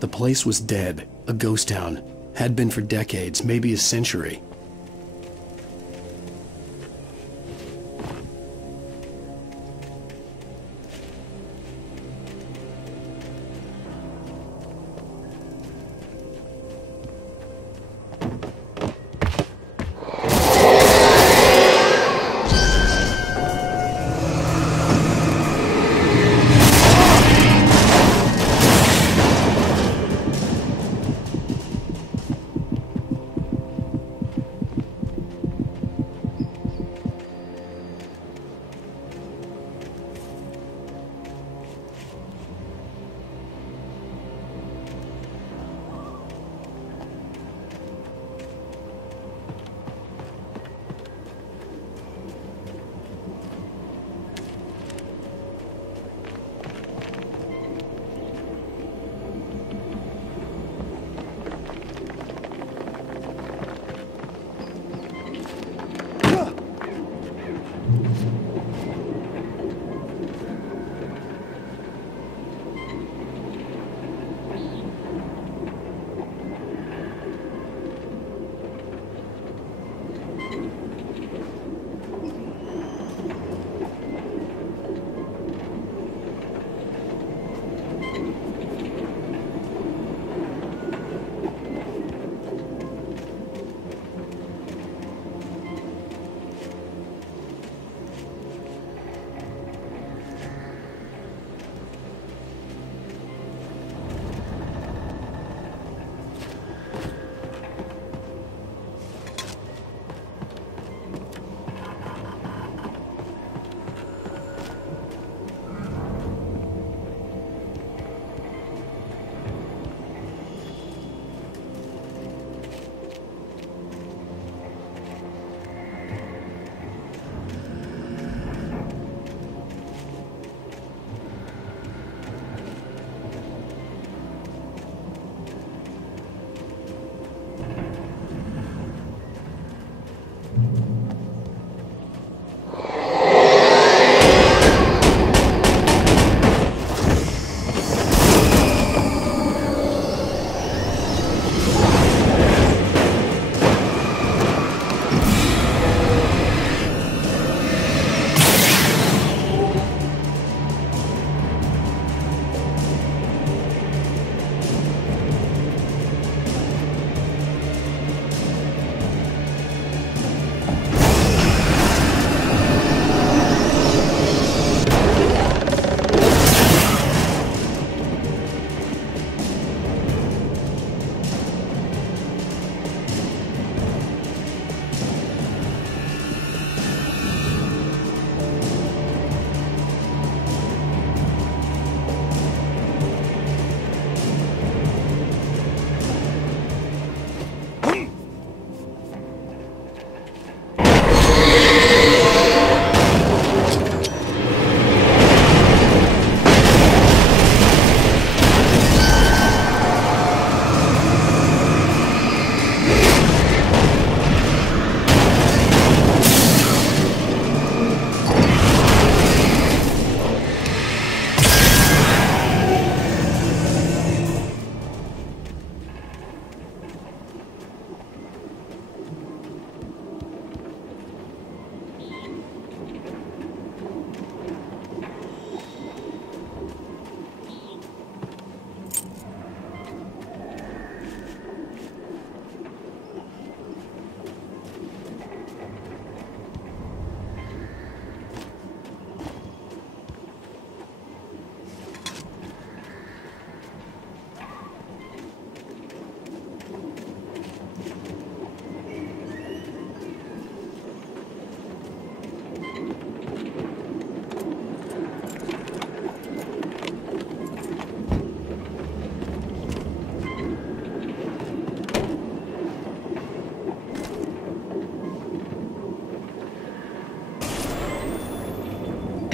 The place was dead, a ghost town. Had been for decades, maybe a century.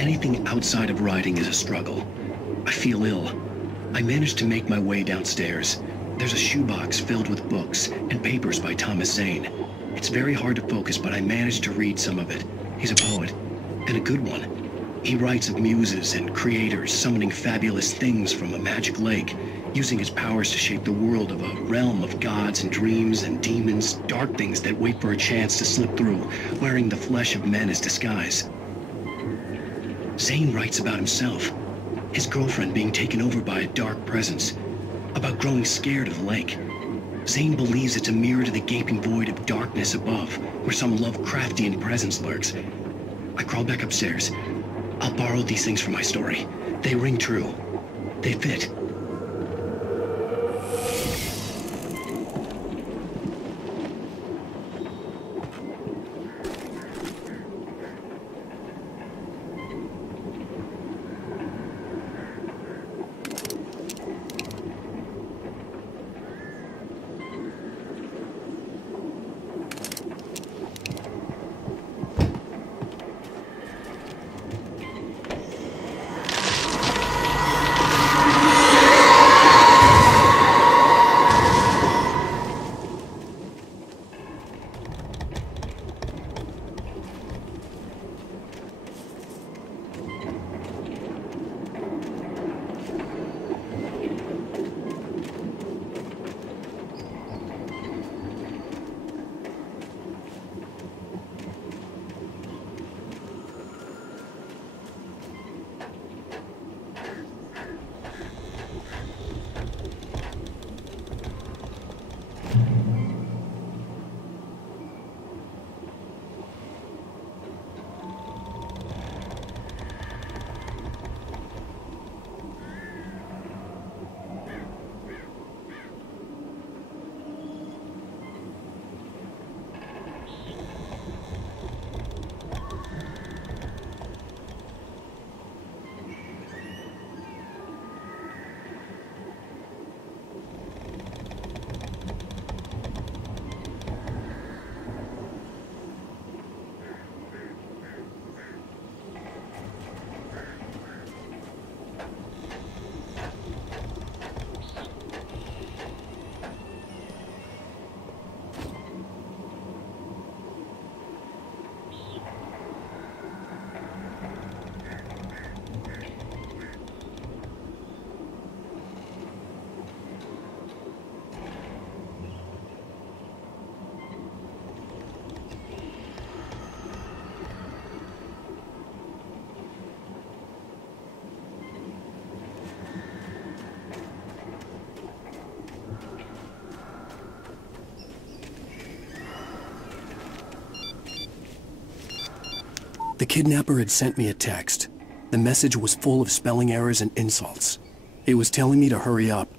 Anything outside of writing is a struggle. I feel ill. I managed to make my way downstairs. There's a shoebox filled with books and papers by Thomas Zane. It's very hard to focus, but I managed to read some of it. He's a poet, and a good one. He writes of muses and creators summoning fabulous things from a magic lake, using his powers to shape the world of a realm of gods and dreams and demons, dark things that wait for a chance to slip through, wearing the flesh of men as disguise. Zane writes about himself, his girlfriend being taken over by a dark presence, about growing scared of the lake. Zane believes it's a mirror to the gaping void of darkness above, where some Lovecraftian presence lurks. I crawl back upstairs. I'll borrow these things for my story. They ring true. They fit. The kidnapper had sent me a text. The message was full of spelling errors and insults. It was telling me to hurry up.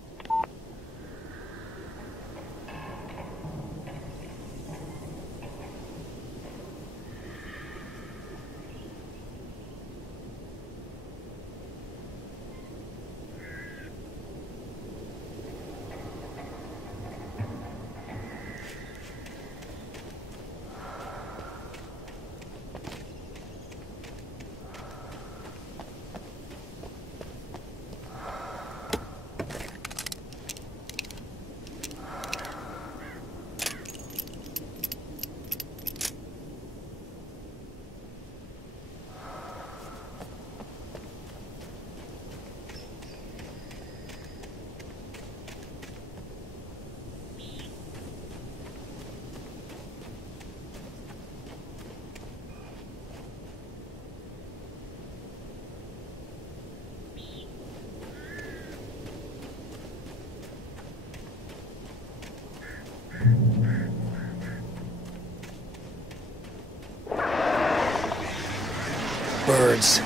Birds.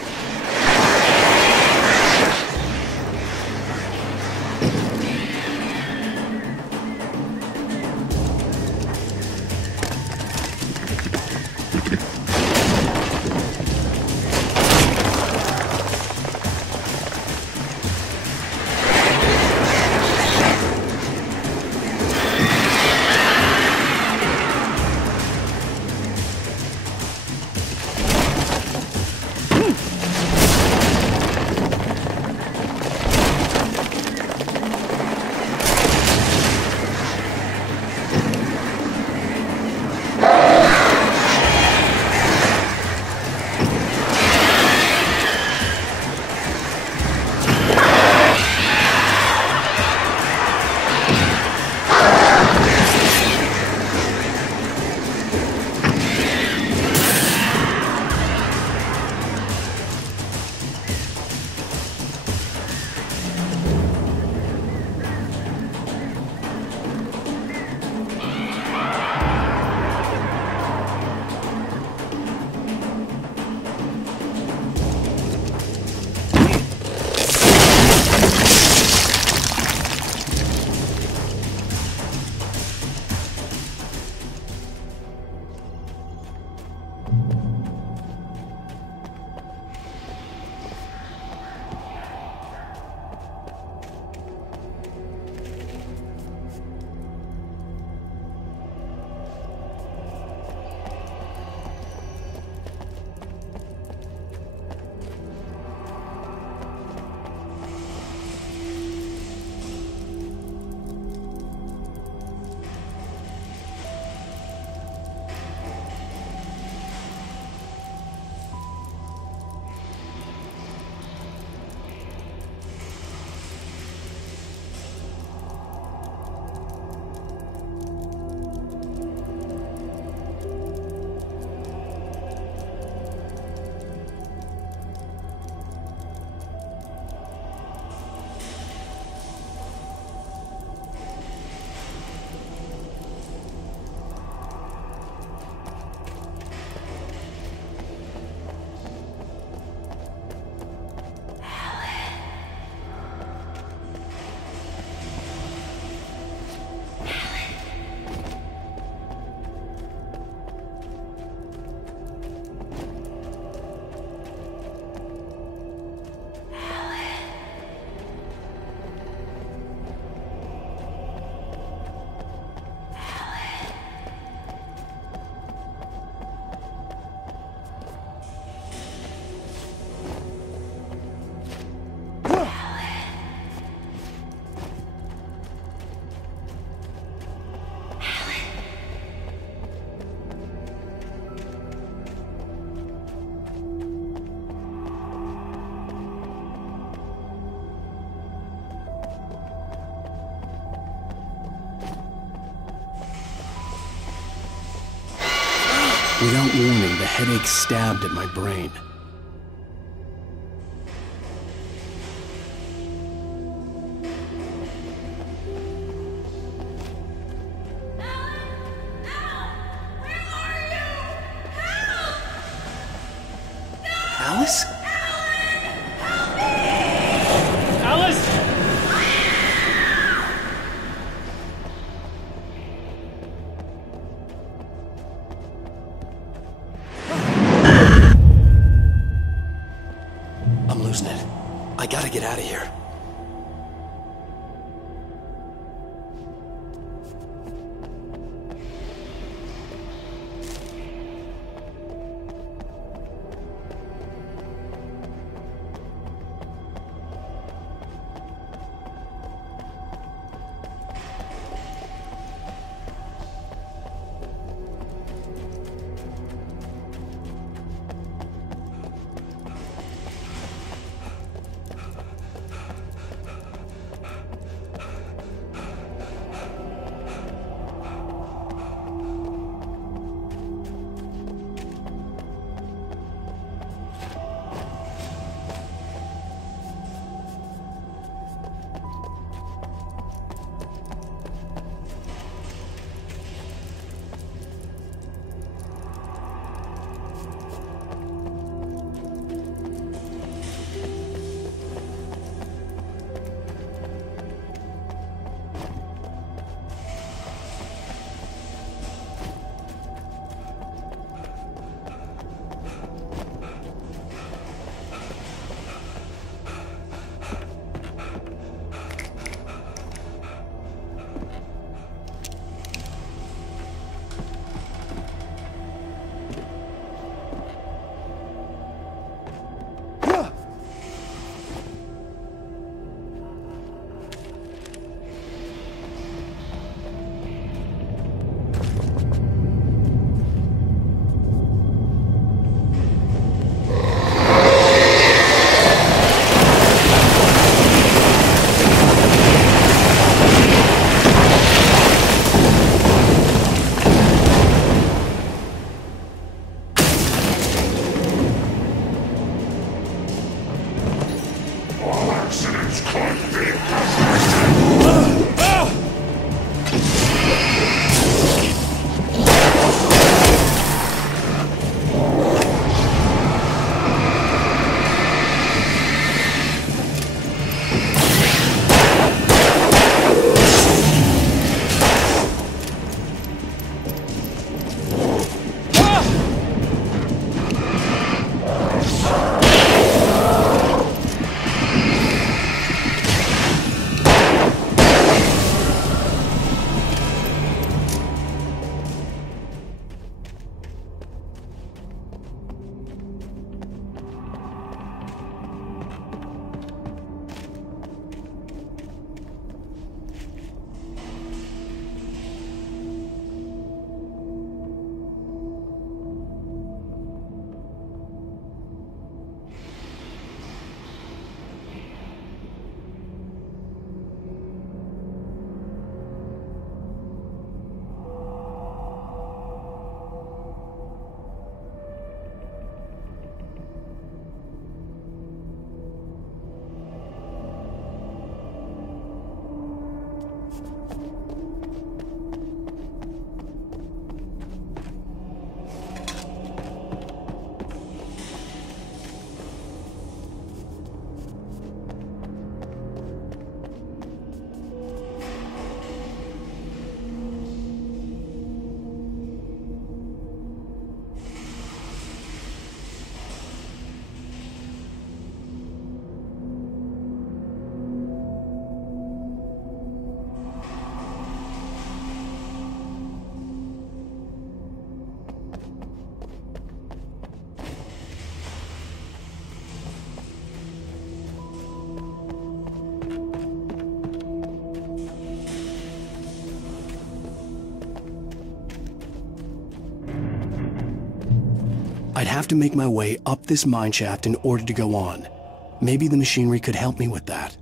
Without warning, the headache stabbed at my brain. Alice? Alice! I'm losing it. I gotta get out of here. I'd have to make my way up this mineshaft in order to go on. Maybe the machinery could help me with that.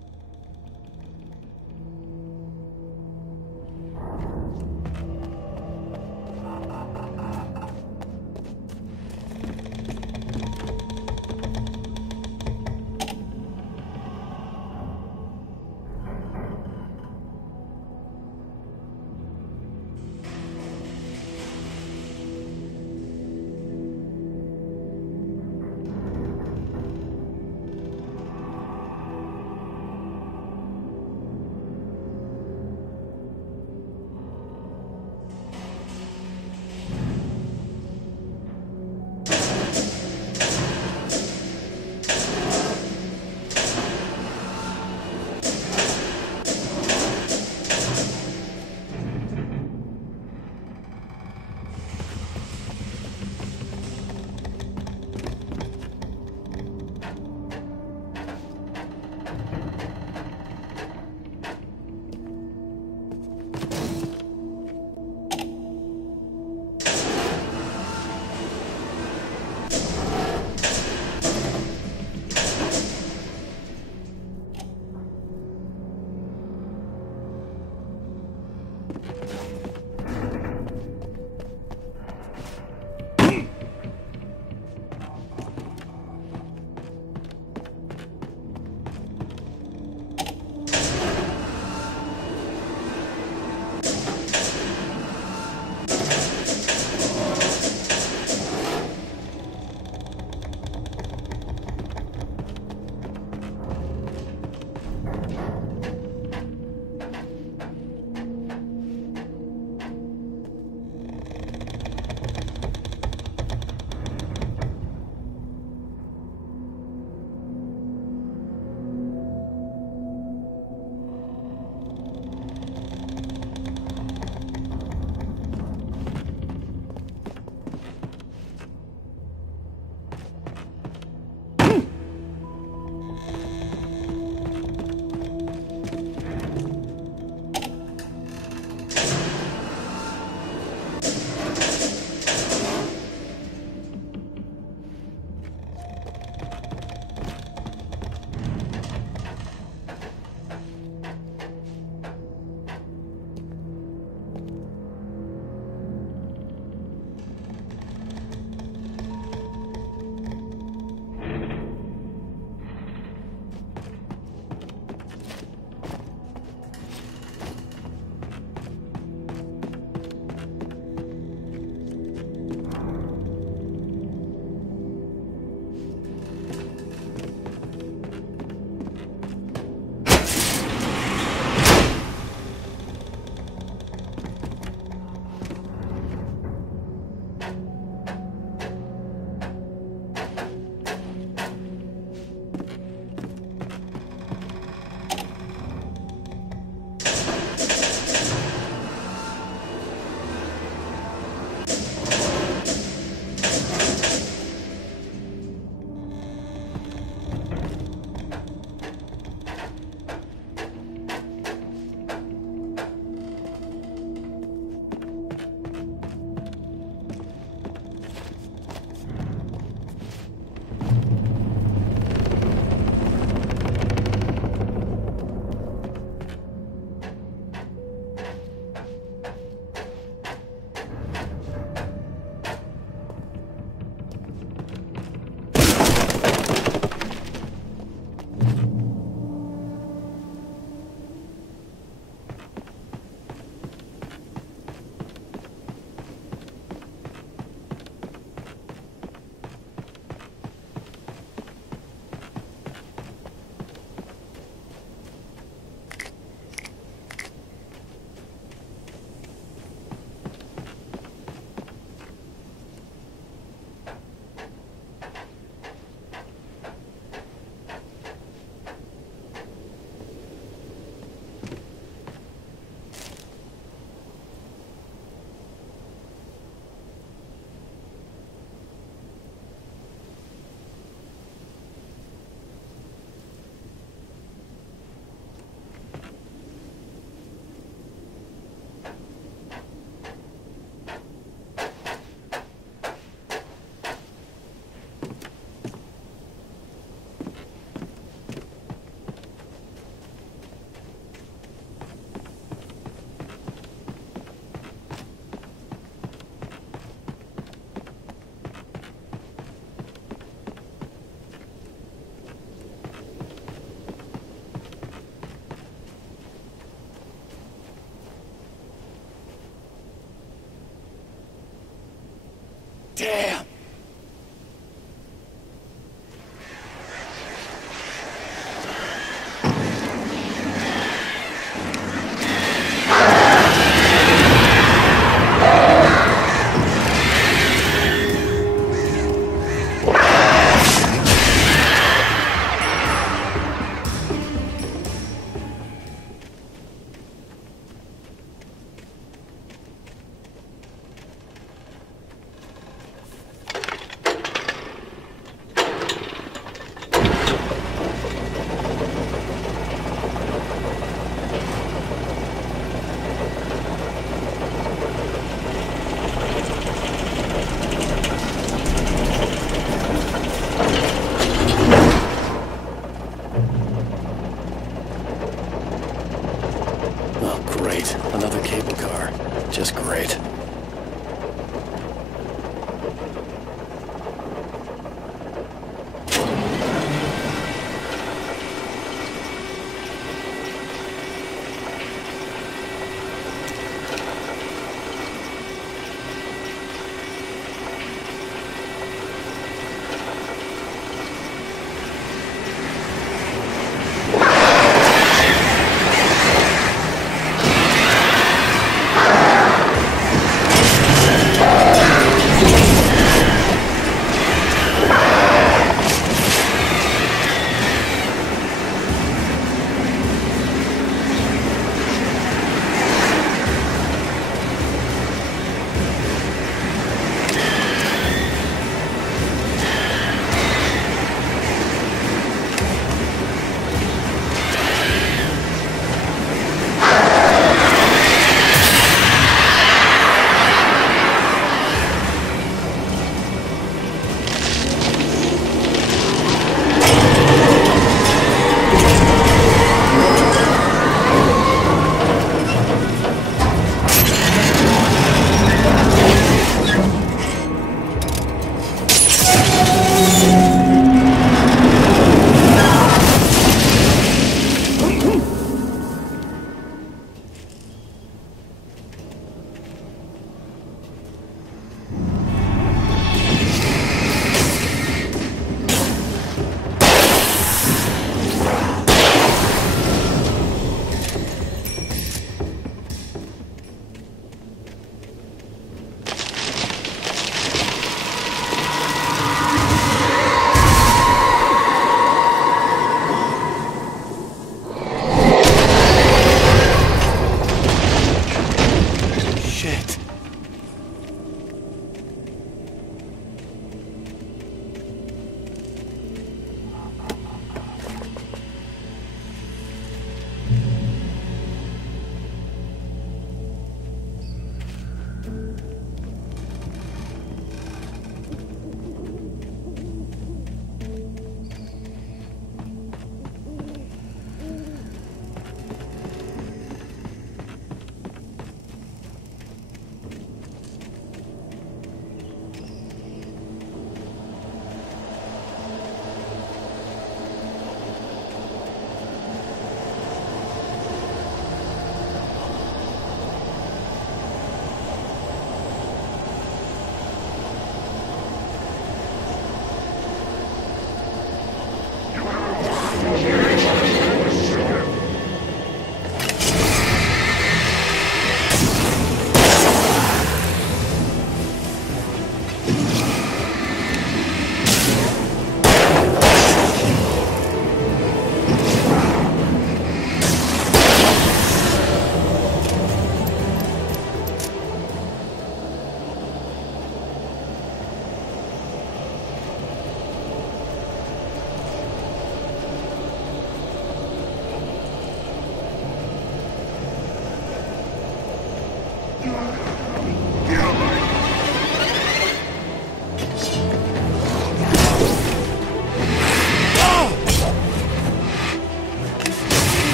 Damn!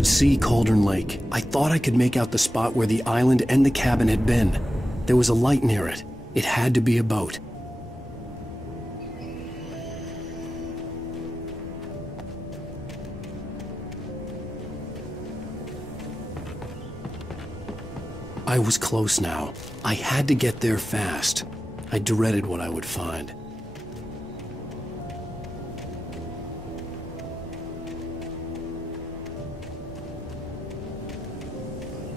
could see Cauldron Lake. I thought I could make out the spot where the island and the cabin had been. There was a light near it. It had to be a boat. I was close now. I had to get there fast. I dreaded what I would find.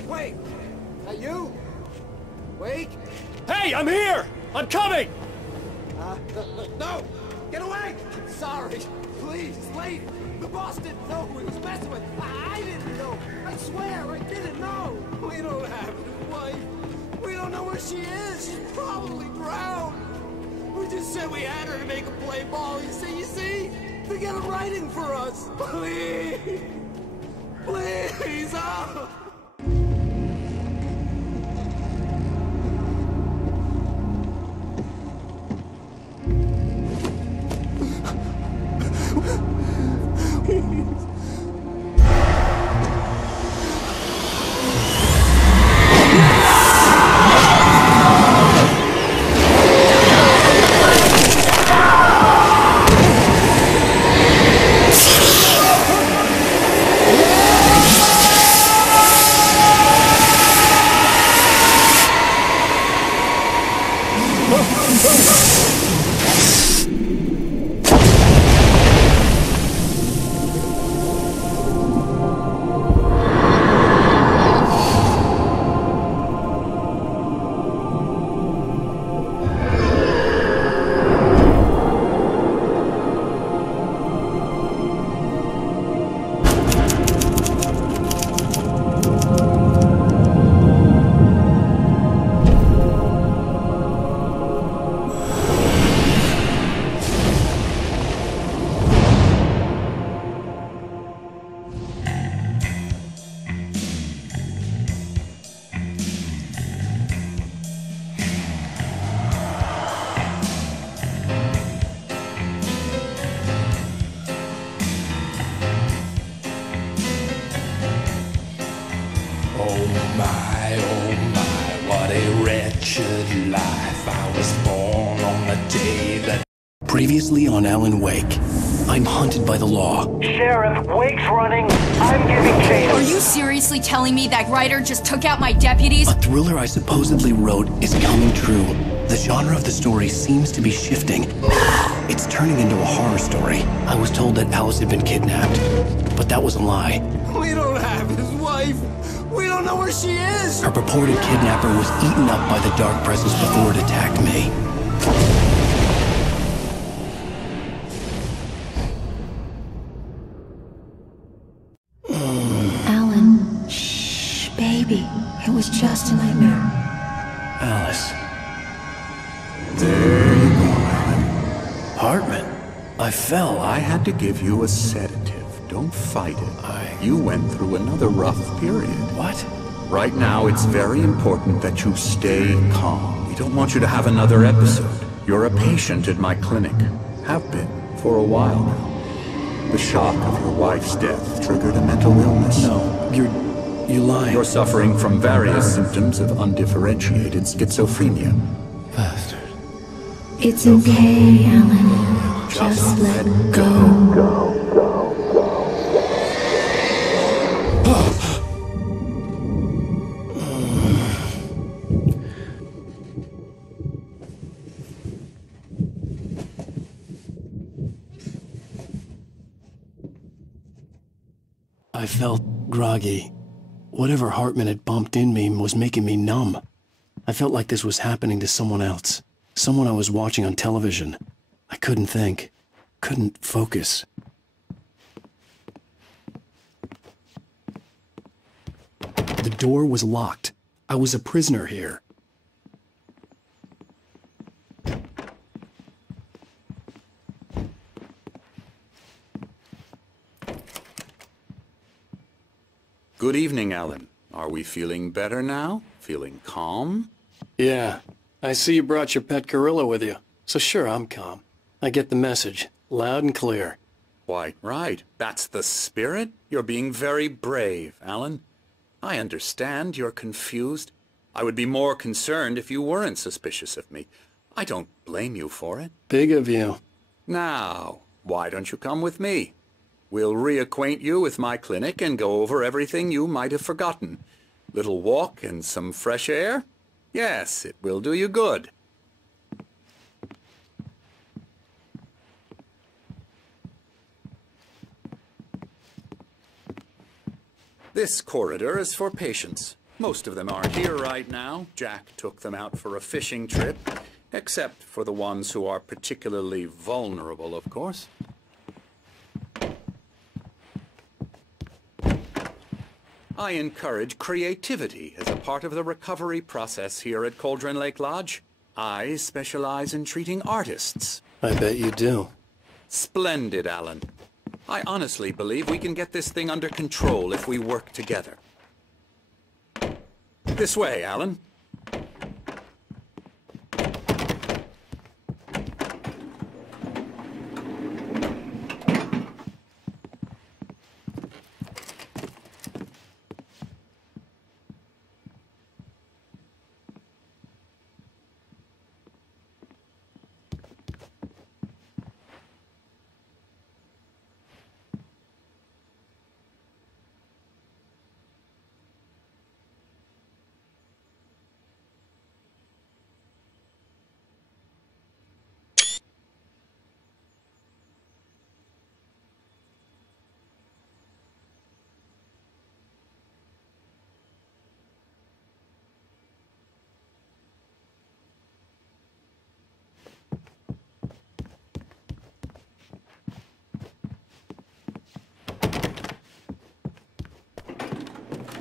Wait! Are you? Wake? Hey, I'm here! I'm coming! No! Get away! Sorry. Please, it's late. The boss didn't know who he was messing with. I didn't know. I swear, I didn't know. We don't have his wife. We don't know where she is. She's probably drowned. We just said we had her to make a play ball. You see? To get a writing for us. Please. Please. Oh. Oh my, what a wretched life. I was born on the day that... Previously on Alan Wake, I'm hunted by the law. Sheriff, Wake's running. I'm giving chase. Are you seriously telling me that Ryder just took out my deputies? A thriller I supposedly wrote is coming true. The genre of the story seems to be shifting. It's turning into a horror story. I was told that Alice had been kidnapped, but that was a lie. We don't have his wife. We don't know where she is. Her purported kidnapper was eaten up by the dark presence before it attacked me. Alan, shh, baby. It was just a nightmare. Alice. There you go, Alan. Hartman. I fell. I had to give you a sedative. Don't fight it. You went through another rough period. What? Right now, it's very important that you stay calm. We don't want you to have another episode. You're a patient at my clinic. Have been for a while now. The shock of your wife's death triggered a mental illness. No, you're lying. You're suffering from various symptoms of undifferentiated schizophrenia. Bastard. It's okay, Alan. Just let go. I felt groggy. Whatever Hartman had bumped in me was making me numb. I felt like this was happening to someone else. Someone I was watching on television. I couldn't think. Couldn't focus. The door was locked. I was a prisoner here. Good evening, Alan. Are we feeling better now? Feeling calm? Yeah. I see you brought your pet gorilla with you. So sure, I'm calm. I get the message. Loud and clear. Why, right. That's the spirit. You're being very brave, Alan. I understand you're confused. I would be more concerned if you weren't suspicious of me. I don't blame you for it. Big of you. Now, why don't you come with me? We'll reacquaint you with my clinic and go over everything you might have forgotten. Little walk and some fresh air? Yes, it will do you good. This corridor is for patients. Most of them aren't here right now. Jack took them out for a fishing trip, except for the ones who are particularly vulnerable, of course. I encourage creativity as a part of the recovery process here at Cauldron Lake Lodge. I specialize in treating artists. I bet you do. Splendid, Alan. I honestly believe we can get this thing under control if we work together. This way, Alan.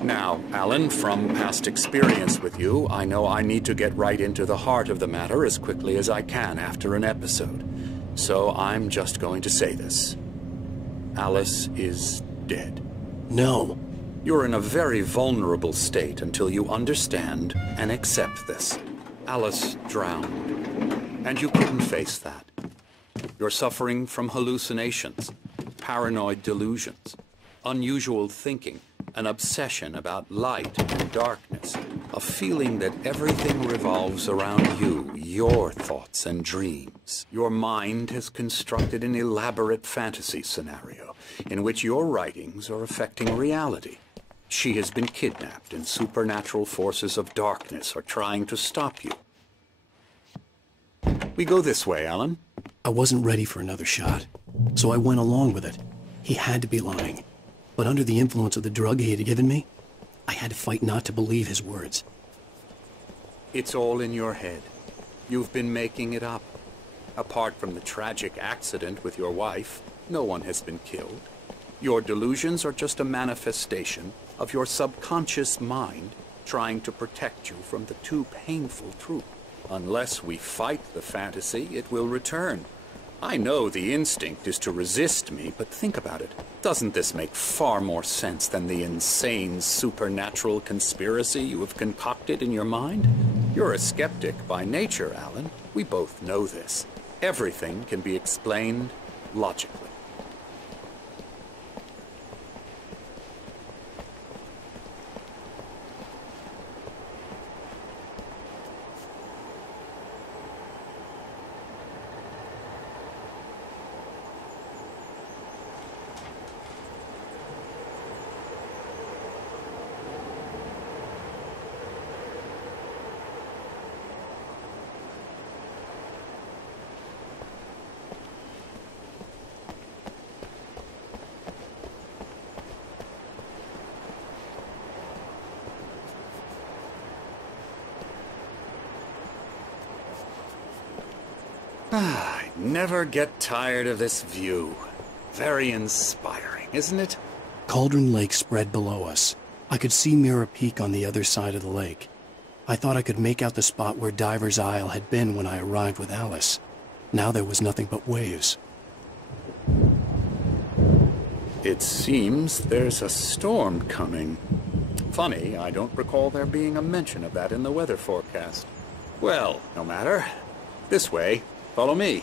Now, Alan, from past experience with you, I know I need to get right into the heart of the matter as quickly as I can after an episode. So I'm just going to say this. Alice is dead. No. You're in a very vulnerable state until you understand and accept this. Alice drowned, and you couldn't face that. You're suffering from hallucinations, paranoid delusions, unusual thinking, an obsession about light and darkness, a feeling that everything revolves around you, your thoughts and dreams. Your mind has constructed an elaborate fantasy scenario in which your writings are affecting reality. She has been kidnapped and supernatural forces of darkness are trying to stop you. We go this way, Alan. I wasn't ready for another shot, so I went along with it. He had to be lying. But under the influence of the drug he had given me, I had to fight not to believe his words. It's all in your head. You've been making it up. Apart from the tragic accident with your wife, no one has been killed. Your delusions are just a manifestation of your subconscious mind trying to protect you from the too painful truth. Unless we fight the fantasy, it will return. I know the instinct is to resist me, but think about it. Doesn't this make far more sense than the insane supernatural conspiracy you have concocted in your mind? You're a skeptic by nature, Alan. We both know this. Everything can be explained logically. I never get tired of this view. Very inspiring, isn't it? Cauldron Lake spread below us. I could see Mirror Peak on the other side of the lake. I thought I could make out the spot where Diver's Isle had been when I arrived with Alice. Now there was nothing but waves. It seems there's a storm coming. Funny, I don't recall there being a mention of that in the weather forecast. Well, no matter. This way. Follow me.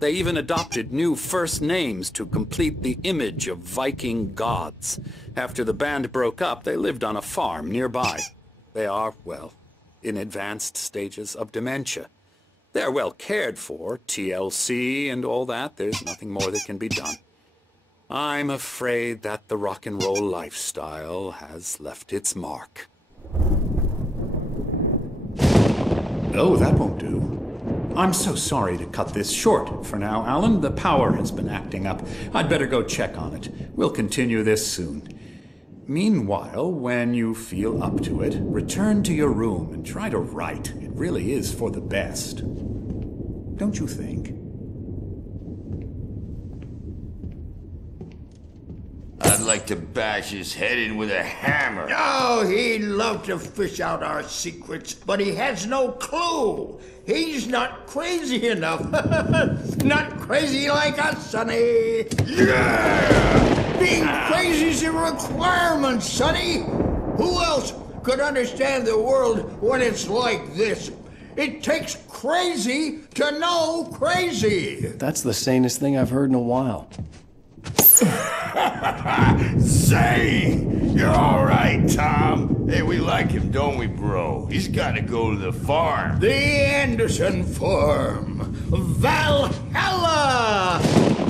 They even adopted new first names to complete the image of Viking gods. After the band broke up, they lived on a farm nearby. They are, well, in advanced stages of dementia. They're well cared for, TLC and all that. There's nothing more that can be done. I'm afraid that the rock and roll lifestyle has left its mark. Oh, that won't do. I'm so sorry to cut this short for now, Alan. The power has been acting up. I'd better go check on it. We'll continue this soon. Meanwhile, when you feel up to it, return to your room and try to write. It really is for the best. Don't you think? I'd like to bash his head in with a hammer. Oh, he'd love to fish out our secrets, but he has no clue. He's not crazy enough. Not crazy like us, Sonny. Yeah! Being crazy's a requirement, Sonny. Who else could understand the world when it's like this? It takes crazy to know crazy. That's the sanest thing I've heard in a while. Zane! You're all right, Tom. Hey, we like him, don't we, bro? He's got to go to the farm. The Anderson farm. Valhalla!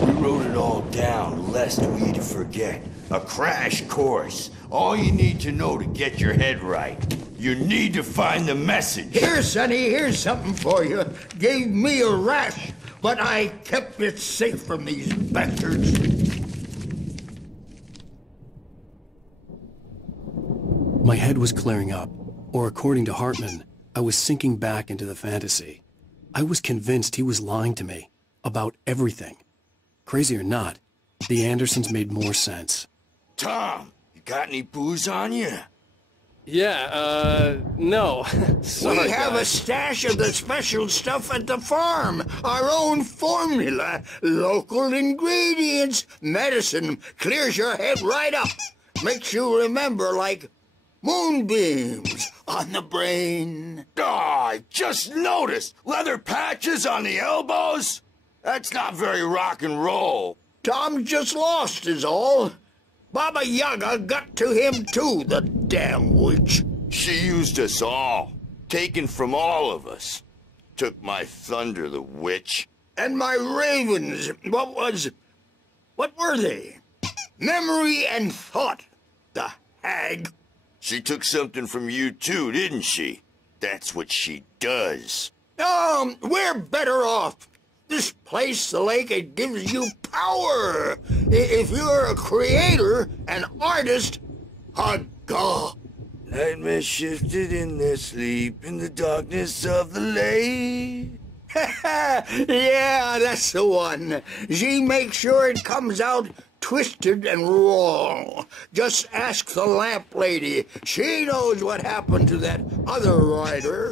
We wrote it all down, lest we'd forget. A crash course. All you need to know to get your head right. You need to find the message. Here, Sonny, here's something for you. Gave me a rash, but I kept it safe from these bastards. My head was clearing up, or according to Hartman, I was sinking back into the fantasy. I was convinced he was lying to me about everything. Crazy or not, the Andersons made more sense. Tom, you got any booze on you? Yeah, no. Sorry, we have guys. a stash of the special stuff at the farm. Our own formula. Local ingredients. Medicine clears your head right up. Makes you remember like moonbeams on the brain. Oh, I just noticed. Leather patches on the elbows? That's not very rock and roll. Tom just lost is all. Baba Yaga got to him too, the damn witch. She used us all. Taken from all of us. Took my thunder, the witch. And my ravens. What were they? Memory and thought. The hag. She took something from you too, didn't she? That's what she does. We're better off. This place, the lake, it gives you power. If you're a creator, an artist, a god. Nightmares shifted in their sleep in the darkness of the lake. Yeah, that's the one. She makes sure it comes out twisted and wrong. Just ask the lamp lady. She knows what happened to that other writer.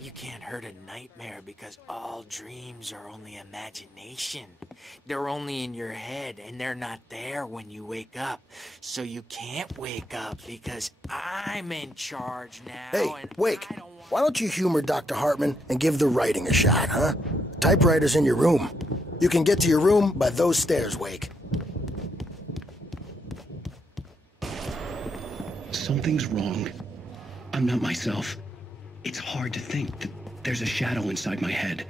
You can't hurt a nightmare because all dreams are only imagination. They're only in your head and they're not there when you wake up. So you can't wake up because I'm in charge now. Hey, Wake, why don't you humor Dr. Hartman and give the writing a shot, huh? Typewriter's in your room. You can get to your room by those stairs, Wake. Something's wrong. I'm not myself. It's hard to think that there's a shadow inside my head.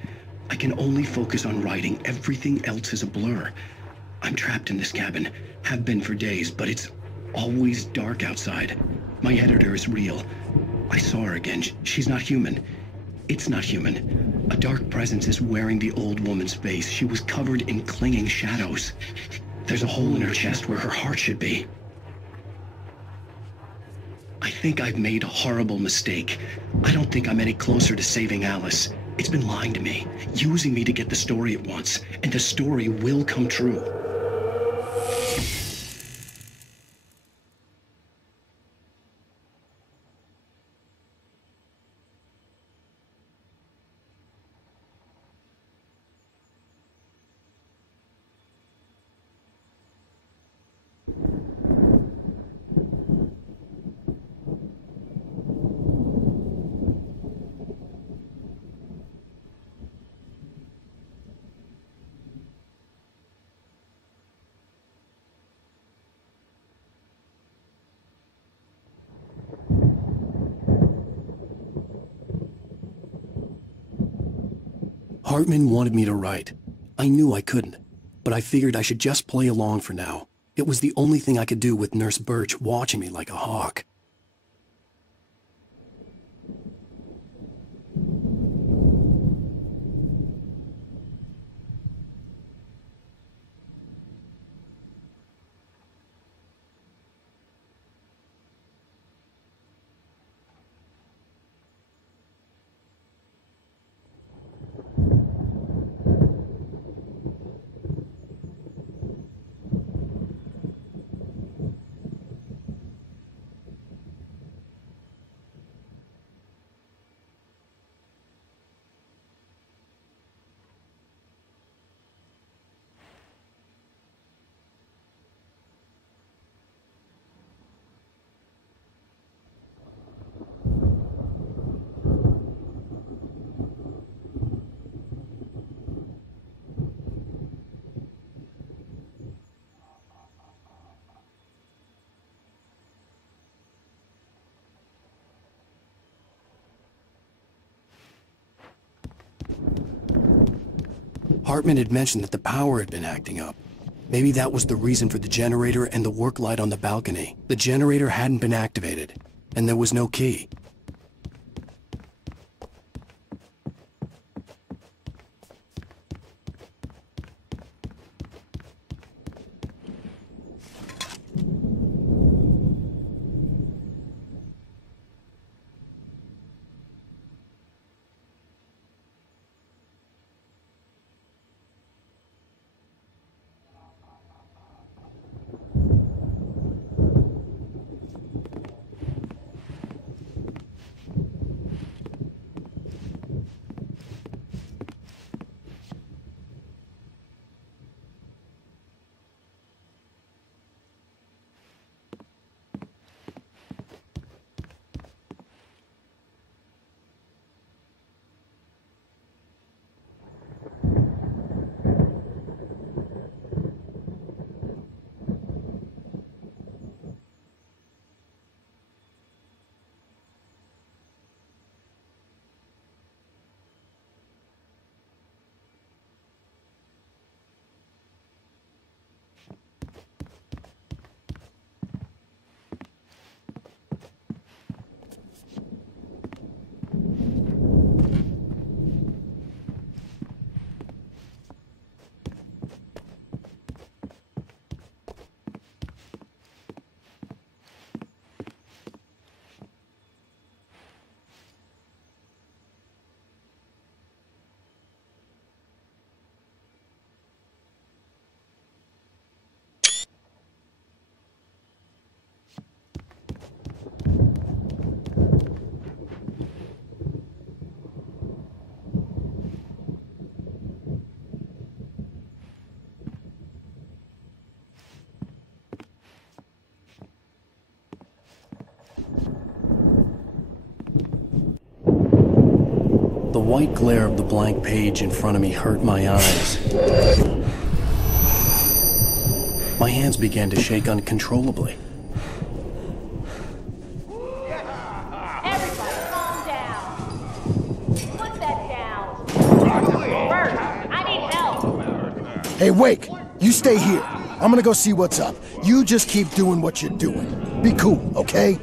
I can only focus on writing. Everything else is a blur. I'm trapped in this cabin. Have been for days, but it's always dark outside. My editor is real. I saw her again. She's not human. It's not human. A dark presence is wearing the old woman's face. She was covered in clinging shadows. There's a hole in her chest where her heart should be. I think I've made a horrible mistake. I don't think I'm any closer to saving Alice. It's been lying to me, using me to get the story it wants, and the story will come true. Hartman wanted me to write. I knew I couldn't, but I figured I should just play along for now. It was the only thing I could do with Nurse Birch watching me like a hawk. Hartman had mentioned that the power had been acting up. Maybe that was the reason for the generator and the work light on the balcony. The generator hadn't been activated, and there was no key. The white glare of the blank page in front of me hurt my eyes. My hands began to shake uncontrollably. Everybody calm down. Put that down. Bert, I need help. Hey, Wake, you stay here. I'm gonna go see what's up. You just keep doing what you're doing. Be cool, okay?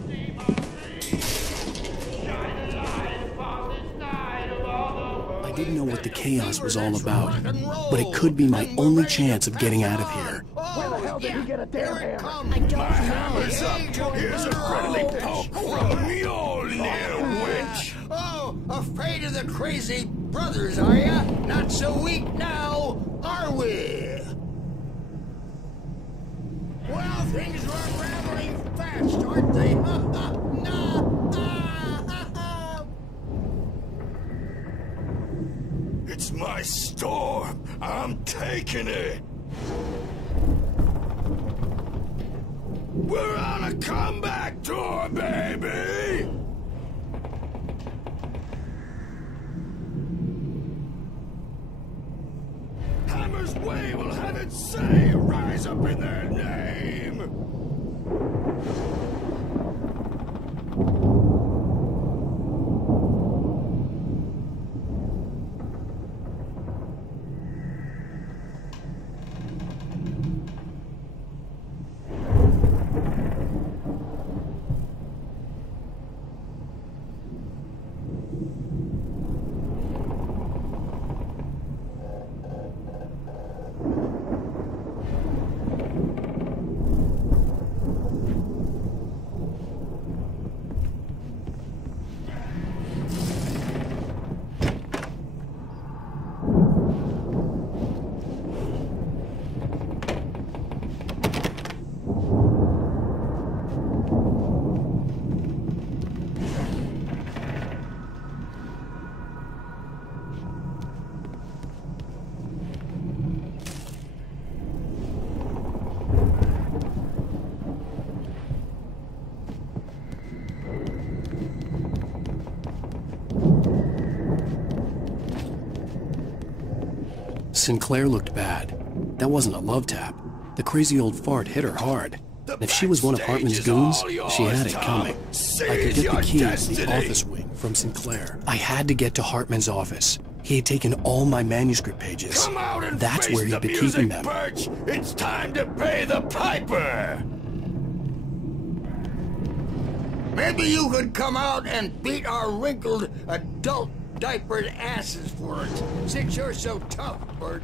I didn't know what the chaos was all about, but it could be my only chance of getting out of here. Where the hell did he get a damn hammer? I don't know. Hammer's up. Here's a friendly poke from Mjolnir, witch. Oh, afraid of the crazy brothers, are ya? Not so weak now, are we? Well, things are unraveling fast, aren't they? It's my storm. I'm taking it. We're on a comeback tour, baby! Hammer's Way will have its say rise up in their name! Sinclair looked bad. That wasn't a love tap. The crazy old fart hit her hard. And if she was one of Hartman's goons, she had it coming. I could get the key to the office wing from Sinclair. I had to get to Hartman's office. He had taken all my manuscript pages. That's where he'd been keeping them. Perch. It's time to pay the piper! Maybe you could come out and beat our wrinkled, adult diapered asses for us, since you're so tough, Birch.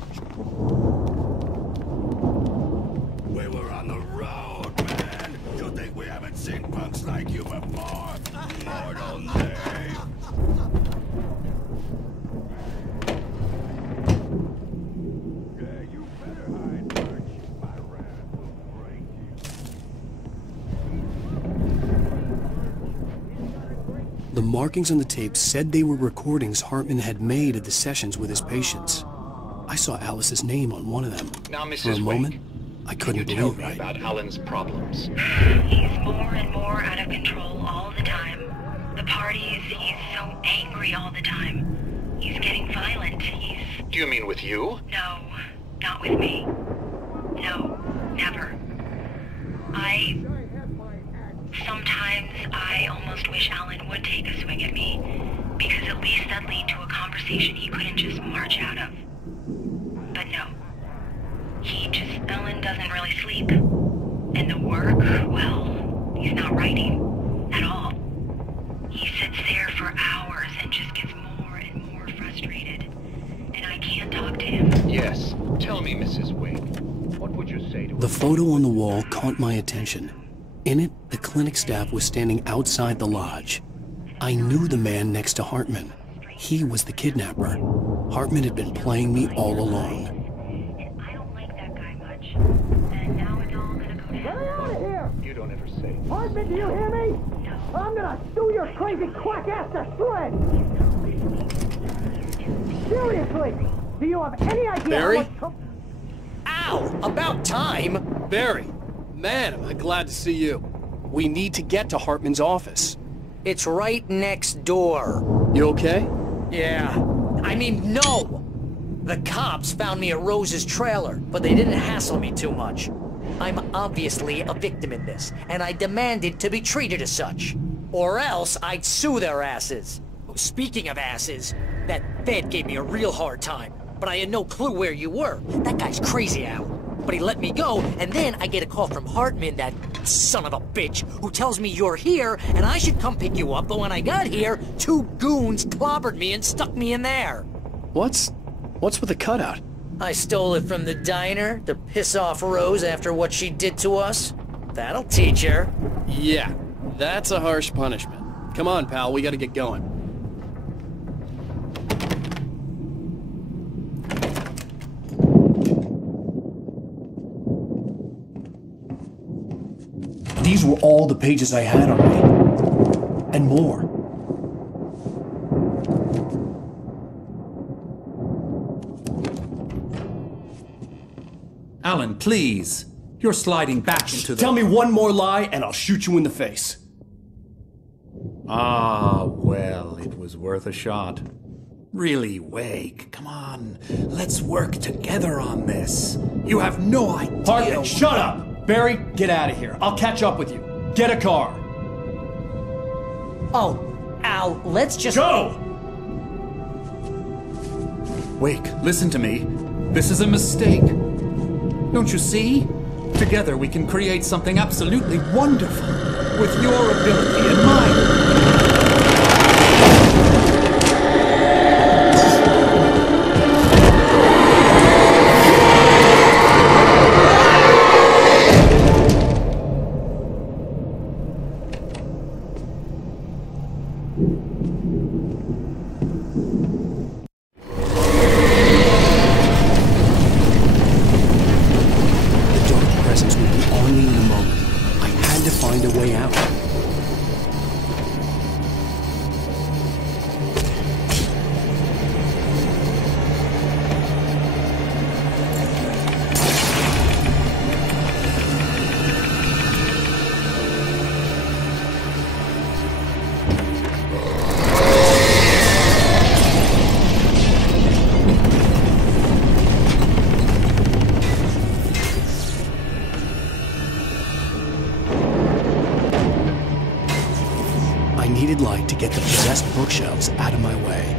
We were on the road, man. You think we haven't seen punks like you before? Mortal Dave. Yeah, you better hide, Birch. My wrath will break you. The markings on the tape said they were recordings Hartman had made at the sessions with his patients. I saw Alice's name on one of them. Now, Mrs. For a moment, Wake, I couldn't can you tell believe me it. about Alan's problems? He's more and more out of control all the time. The parties, he's so angry all the time. He's getting violent. Do you mean with you? No, not with me. No, never. Sometimes I almost wish Alan would take a swing at me, because at least that'd lead to a conversation he couldn't just march out of. But no. Alan doesn't really sleep. And the work, well, he's not writing at all. He sits there for hours and just gets more and more frustrated. And I can't talk to him. Yes. Tell me, Mrs. Wake. What would you say to The photo on the wall caught my attention. In it, the clinic staff was standing outside the lodge. I knew the man next to Hartman. He was the kidnapper. Hartman had been playing me all along. You don't ever say. Hartman, do you hear me? I'm gonna sue your crazy quack ass to shreds! Seriously! Do you have any idea Barry? how much Ow! About time! Barry, man, am I glad to see you. We need to get to Hartman's office. It's right next door. You okay? Yeah. I mean, no! The cops found me at Rose's trailer, but they didn't hassle me too much. I'm obviously a victim in this, and I demanded to be treated as such. Or else I'd sue their asses. Oh, speaking of asses, that Fed gave me a real hard time, but I had no clue where you were. That guy's crazy, Al. But he let me go, and then I get a call from Hartman, that son of a bitch, who tells me you're here, and I should come pick you up, but when I got here, 2 goons clobbered me and stuck me in there. What's with the cutout? I stole it from the diner to piss off Rose after what she did to us. That'll teach her. Yeah, that's a harsh punishment. Come on, pal, we gotta get going. These were all the pages I had on me. And more. Alan, please. You're sliding back into the... Tell me one more lie and I'll shoot you in the face. Ah, well, it was worth a shot. Really, Wake, come on. Let's work together on this. You have no idea... Hartman, shut up! Barry, get out of here. I'll catch up with you. Get a car. Oh, Al, let's just... Go! Wake, listen to me. This is a mistake. Don't you see? Together we can create something absolutely wonderful. With your ability and mine. get the possessed bookshelves out of my way.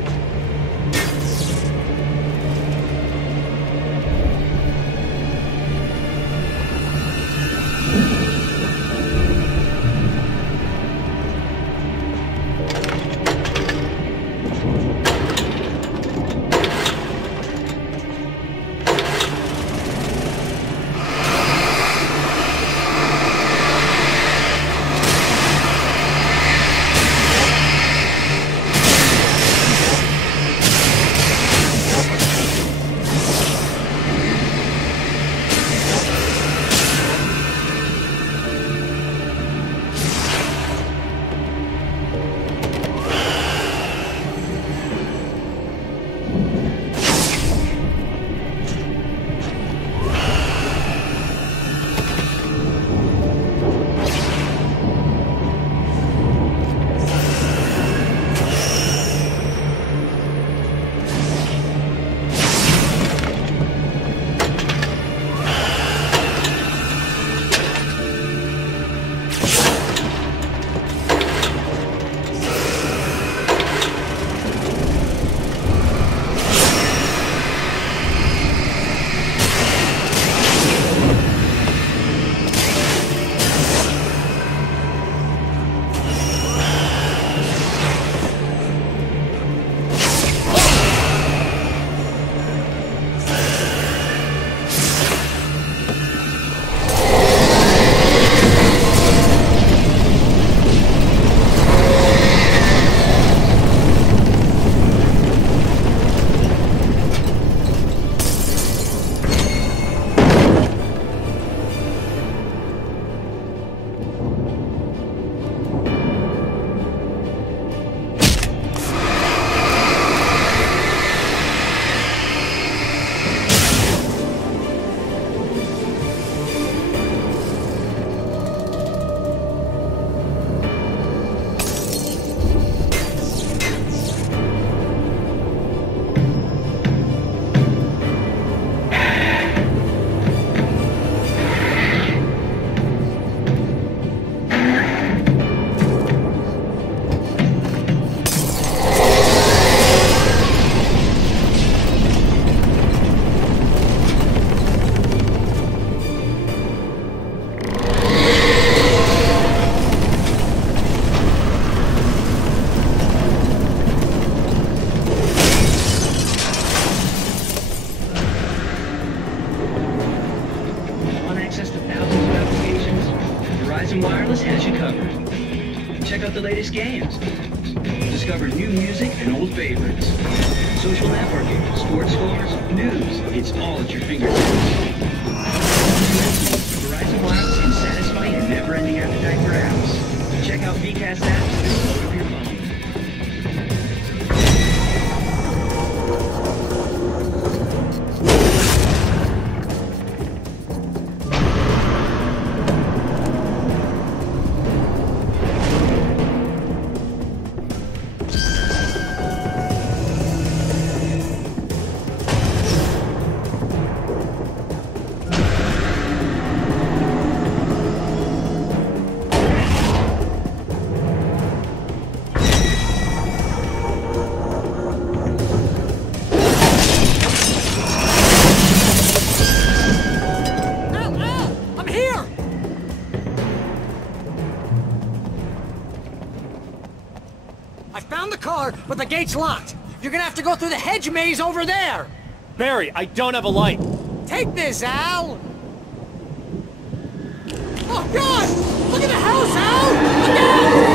Verizon Wireless has you covered. Check out the latest games. Discover new music and old favorites. Social networking, sports scores, news. It's all at your fingertips. Verizon Wireless can satisfy your never-ending appetite for apps. Check out VCast apps and load up your phone. But the gate's locked. You're gonna have to go through the hedge maze over there. Barry, I don't have a light. Take this, Al. Oh, God! Look at the house, Al! Look out!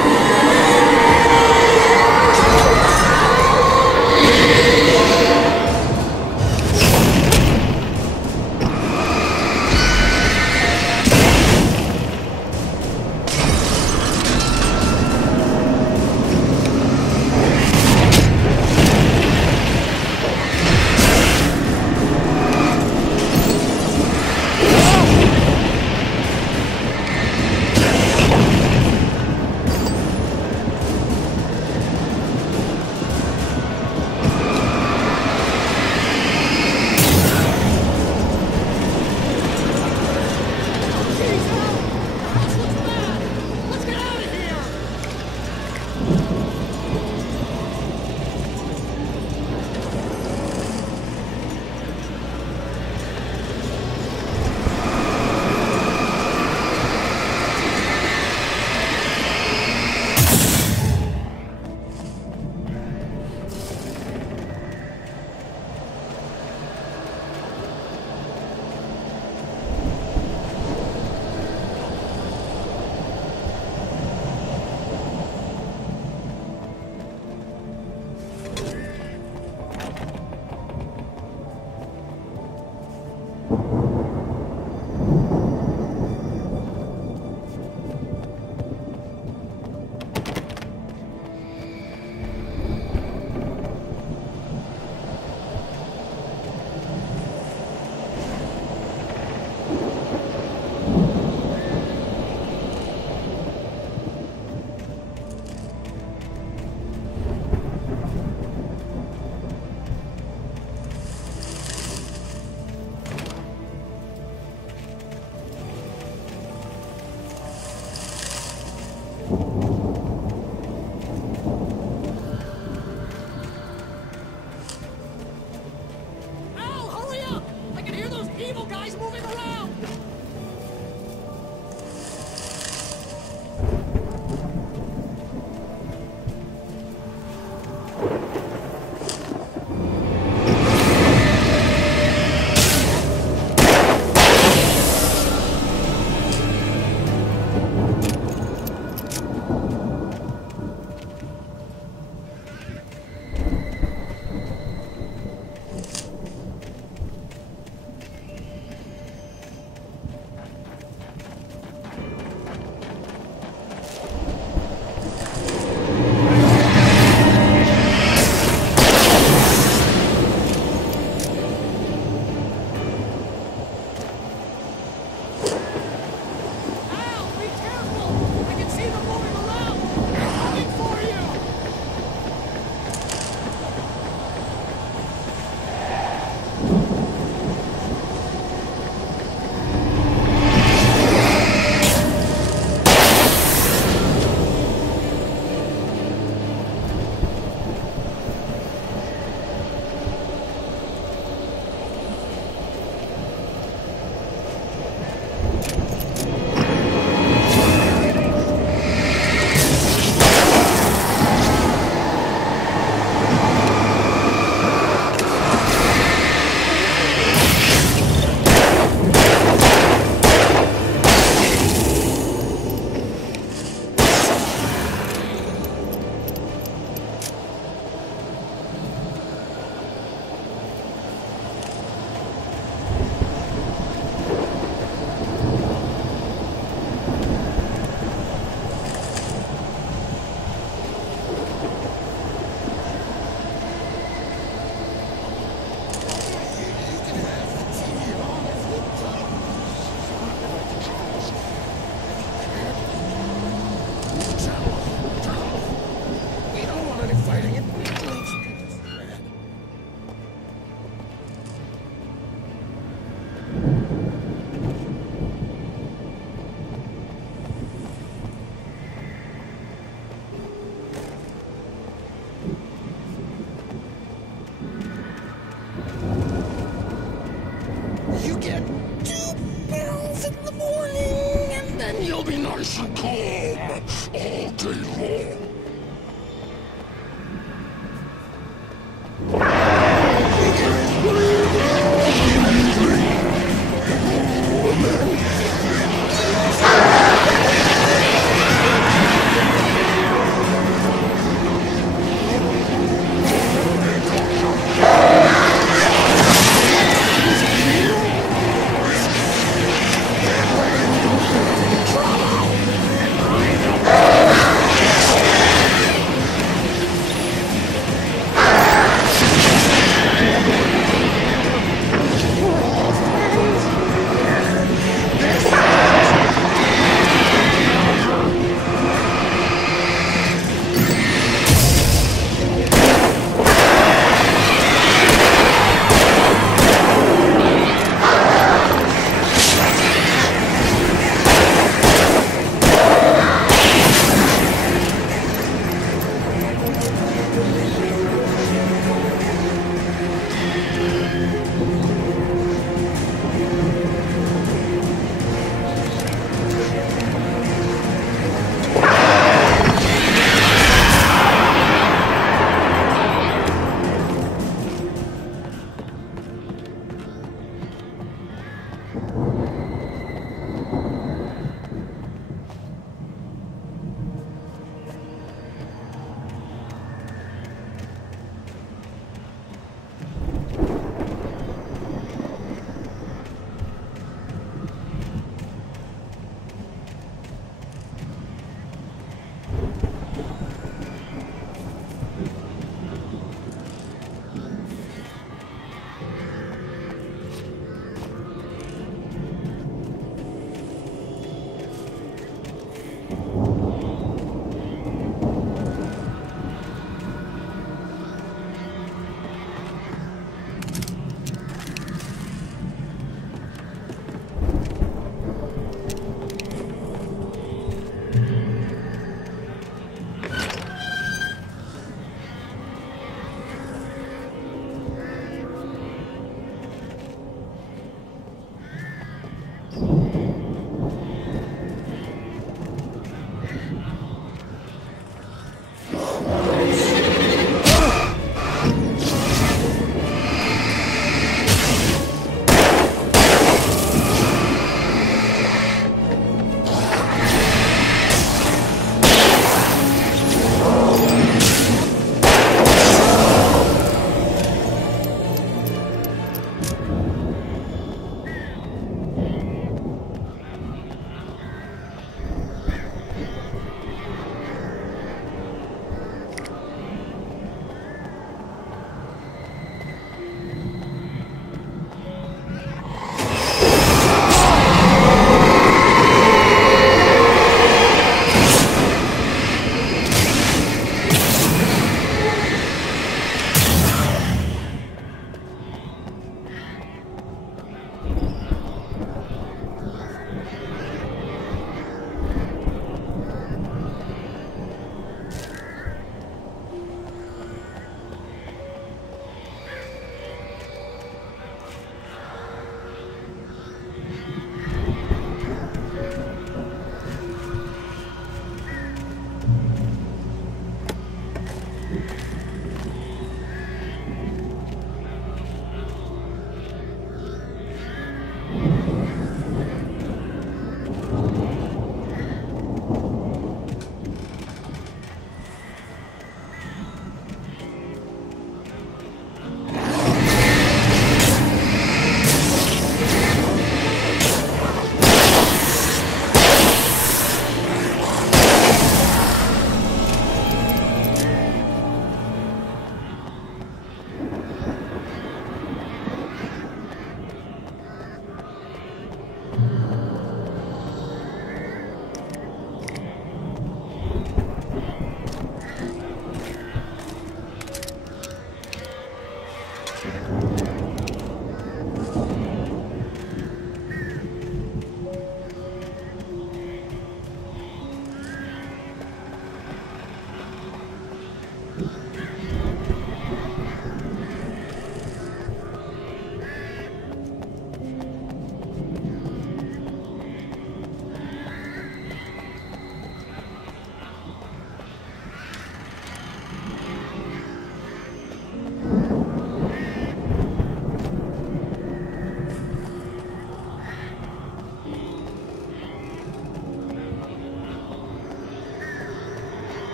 nice and calm all day long.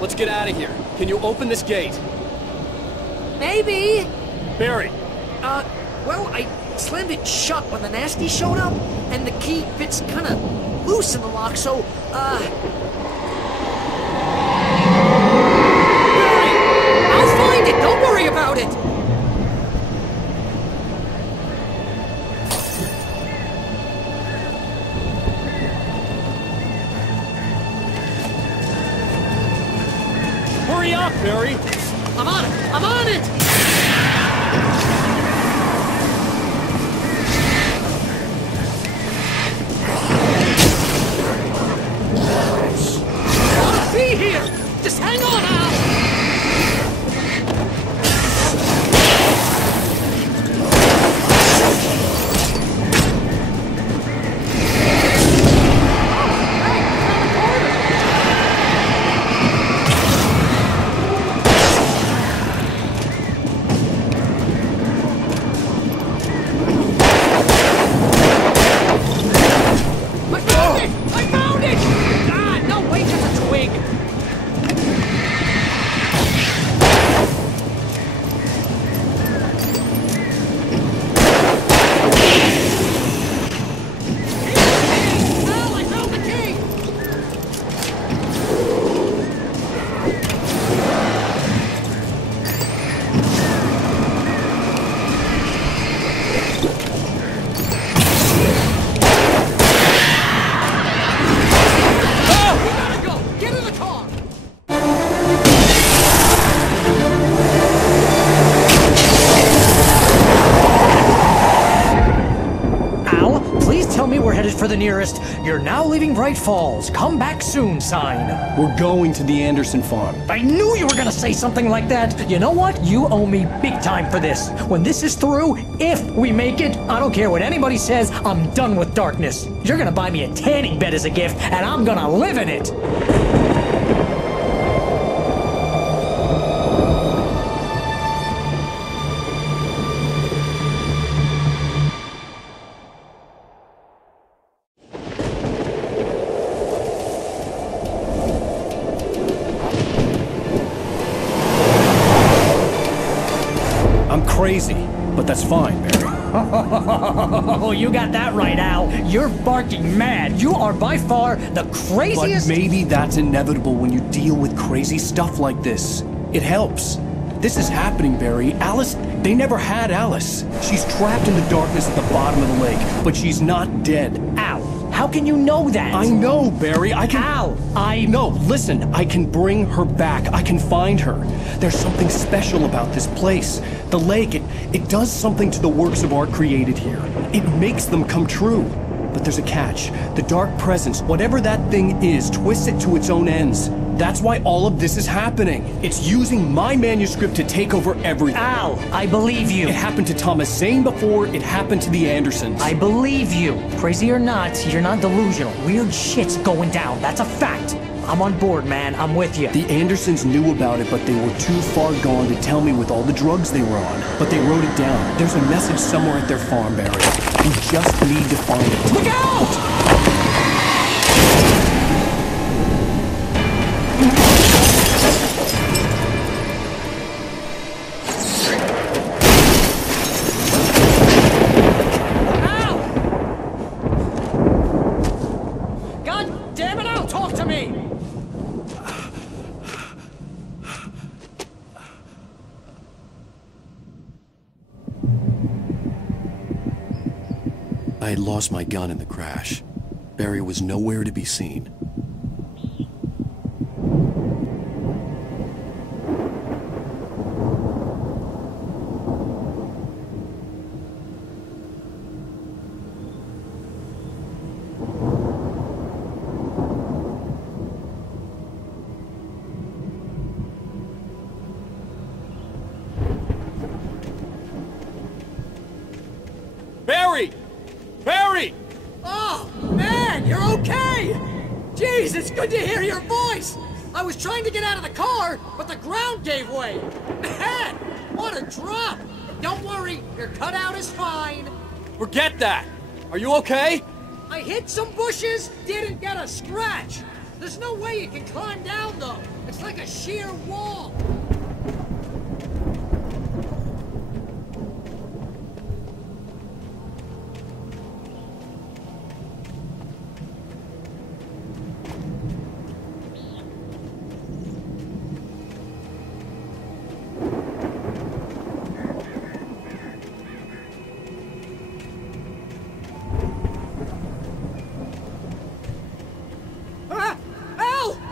let's get out of here. Can you open this gate? Maybe. Barry. Well, I slammed it shut when the nasty showed up, and the key fits kinda loose in the lock, so, Barry! I'll find it, don't worry about it! Hurry up, Barry! I'm on it! I'm on it! I'll be here! Just hang on, Al! For the nearest, you're now leaving Bright Falls. Come back soon sign. We're going to the Anderson farm. I knew you were gonna say something like that. You know what? You owe me big time for this. When this is through, if we make it, I don't care what anybody says, I'm done with darkness. You're gonna buy me a tanning bed as a gift, and I'm gonna live in it. Crazy, but that's fine, Barry. Oh, you got that right, Al. You're barking mad. You are by far the craziest— But maybe that's inevitable when you deal with crazy stuff like this. It helps. This is happening, Barry. Alice, they never had Alice. She's trapped in the darkness at the bottom of the lake, but she's not dead. Al, how can you know that? I know, Barry. I can— Al, No, listen. I can bring her back. I can find her. There's something special about this place. The lake, it does something to the works of art created here. It makes them come true. But there's a catch. The dark presence, whatever that thing is, twists it to its own ends. That's why all of this is happening. It's using my manuscript to take over everything. Al, I believe you. It happened to Thomas Zane before, it happened to the Andersons. I believe you. Crazy or not, you're not delusional. Weird shit's going down. That's a fact. I'm on board, man. I'm with you. The Andersons knew about it, but they were too far gone to tell me with all the drugs they were on. But they wrote it down. There's a message somewhere at their farm, Barry. We just need to find it. Look out! I had lost my gun in the crash. Barry was nowhere to be seen. Barry! Barry! Oh, man, you're okay! Jeez, it's good to hear your voice! I was trying to get out of the car, but the ground gave way! Man, what a drop! Don't worry, your cutout is fine. Forget that! Are you okay? I hit some bushes, didn't get a scratch. There's no way you can climb down, though. It's like a sheer wall.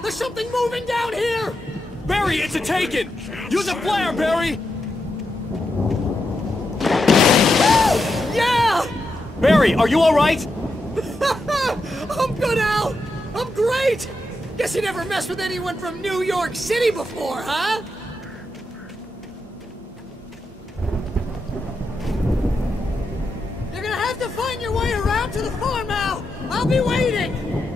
There's something moving down here! Barry, it's a Taken! Use a flare, Barry! Yeah! Barry, are you alright? I'm good, Al! I'm great! Guess you never messed with anyone from New York City before, huh? You're gonna have to find your way around to the farm, Al! I'll be waiting!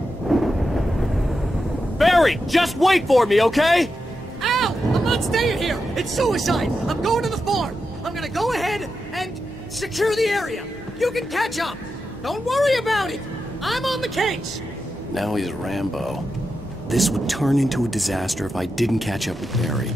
Barry, just wait for me, okay? Al! I'm not staying here! It's suicide! I'm going to the farm! I'm gonna go ahead and secure the area! You can catch up! Don't worry about it! I'm on the case! Now he's Rambo. This would turn into a disaster if I didn't catch up with Barry.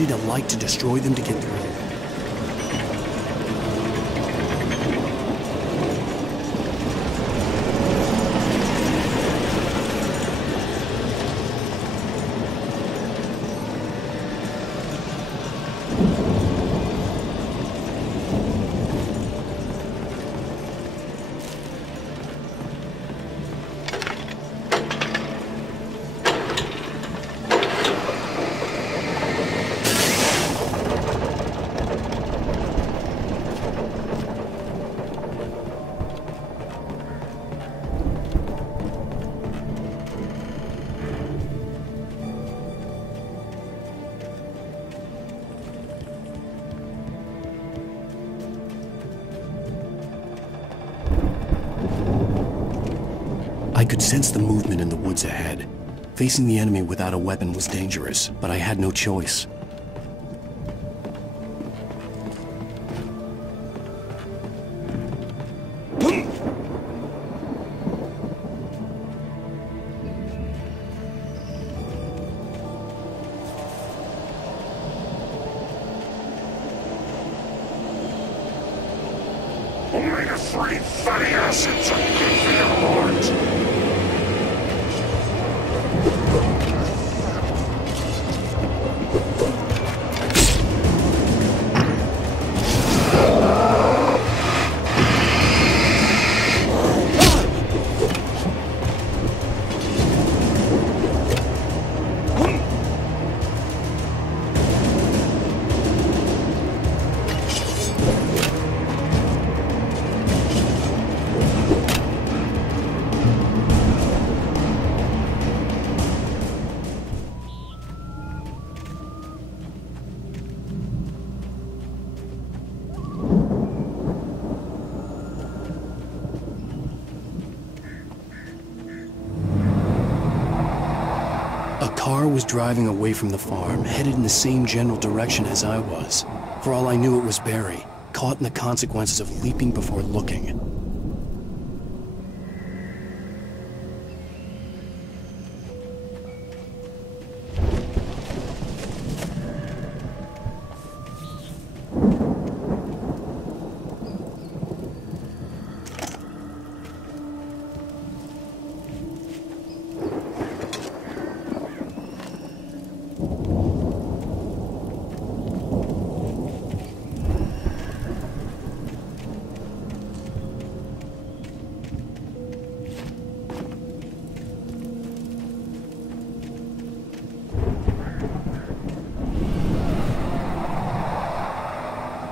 needed a light to destroy them to get through. I could sense the movement in the woods ahead. Facing the enemy without a weapon was dangerous, but I had no choice. Omega-3 fatty acids are good for your heart. A car was driving away from the farm, headed in the same general direction as I was. For all I knew, it was Barry, caught in the consequences of leaping before looking.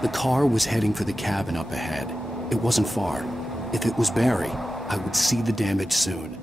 The car was heading for the cabin up ahead. It wasn't far. If it was Barry, I would see the damage soon.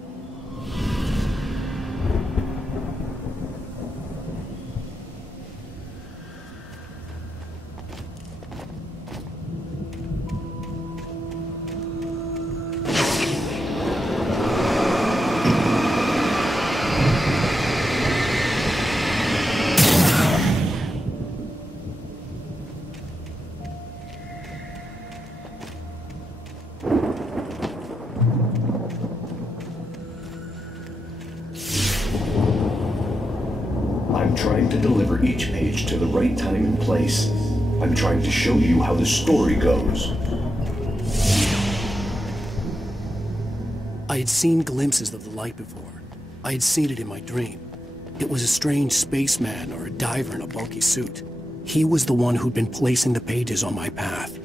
I'm trying to deliver each page to the right time and place. I'm trying to show you how the story goes. I had seen glimpses of the light before. I had seen it in my dream. It was a strange spaceman or a diver in a bulky suit. He was the one who'd been placing the pages on my path.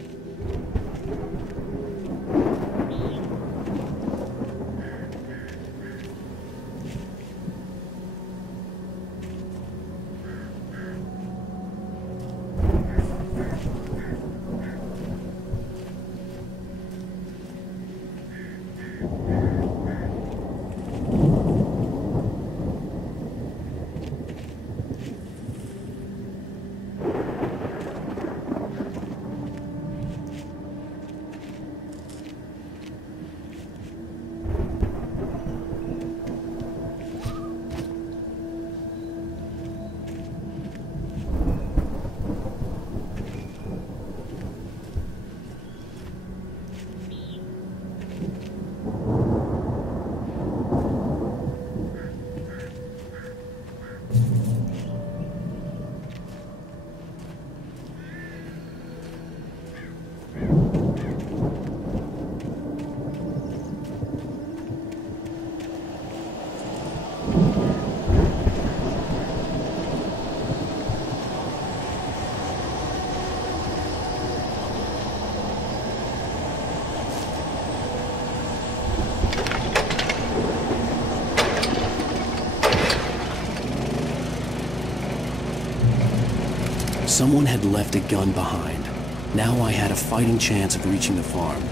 Someone had left a gun behind. Now I had a fighting chance of reaching the farm.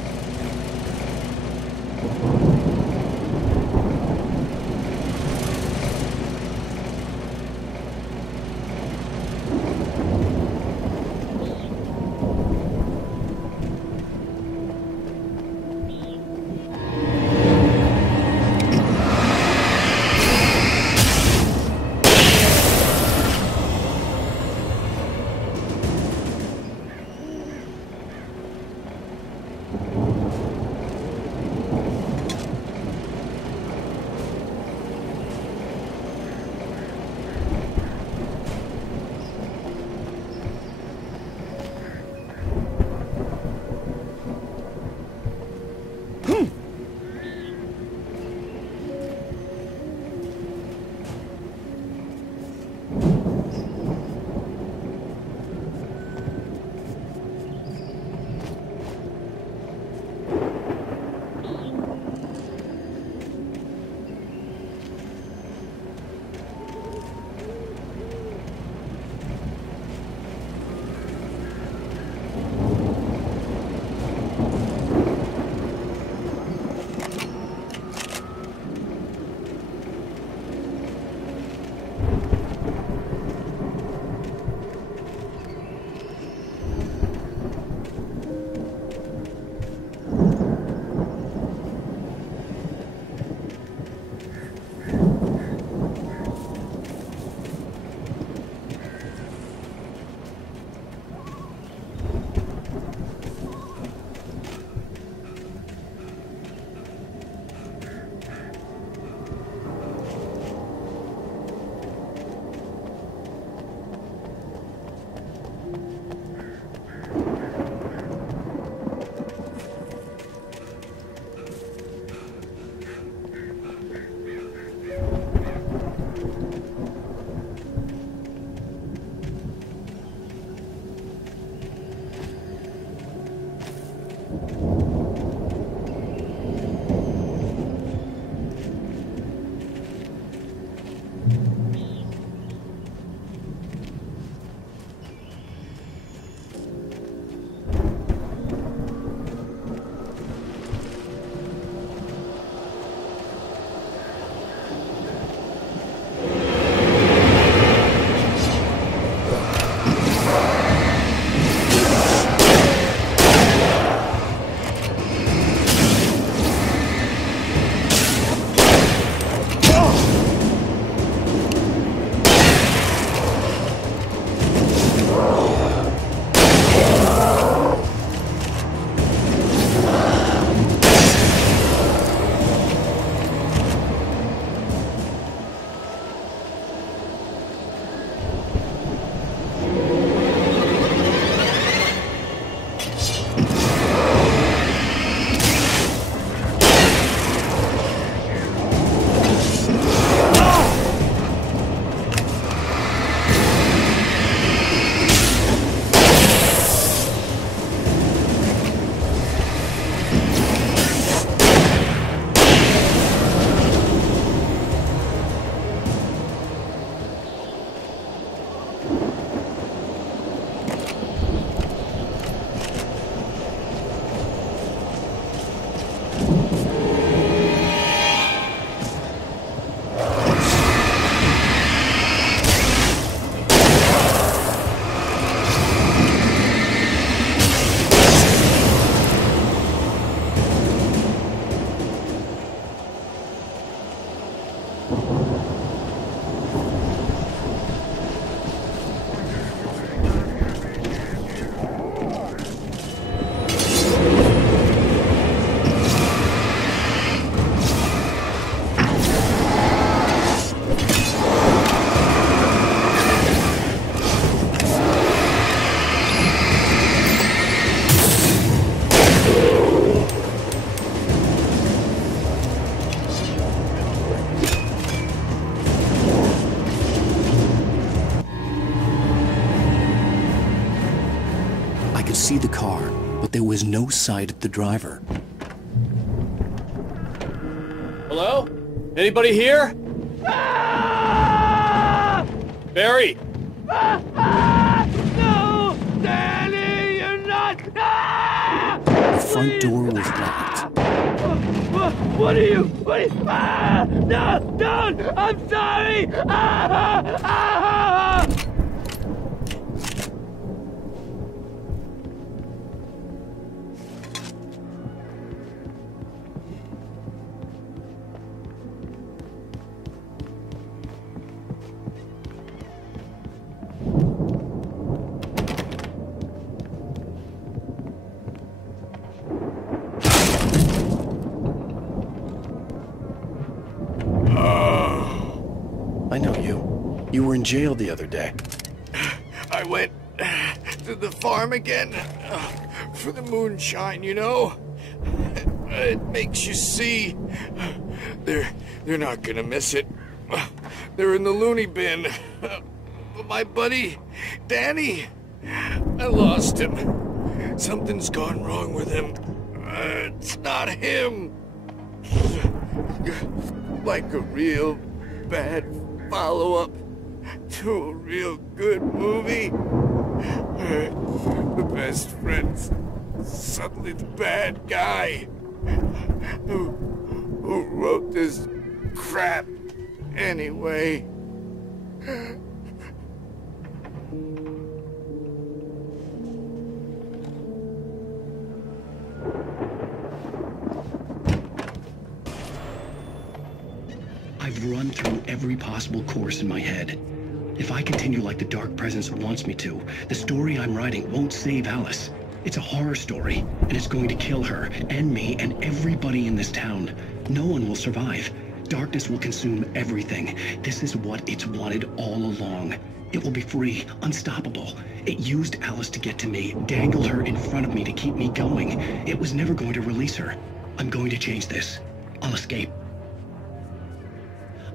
see the car, but there was no sight of the driver. Hello? Anybody here? Barry! No! Danny, you're not. The front door was locked. What are you? No, don't! I'm sorry! I know you. You were in jail the other day. I went to the farm again for the moonshine, you know? It makes you see. They're not gonna miss it. They're in the loony bin. But my buddy, Danny, I lost him. Something's gone wrong with him. It's not him. Like a real bad follow-up to a real good movie. The best friend's suddenly the bad guy who wrote this crap anyway. I've run through every possible course in my head. If I continue like the Dark Presence wants me to, the story I'm writing won't save Alice. It's a horror story, and it's going to kill her, and me, and everybody in this town. No one will survive. Darkness will consume everything. This is what it's wanted all along. It will be free, unstoppable. It used Alice to get to me, dangled her in front of me to keep me going. It was never going to release her. I'm going to change this. I'll escape.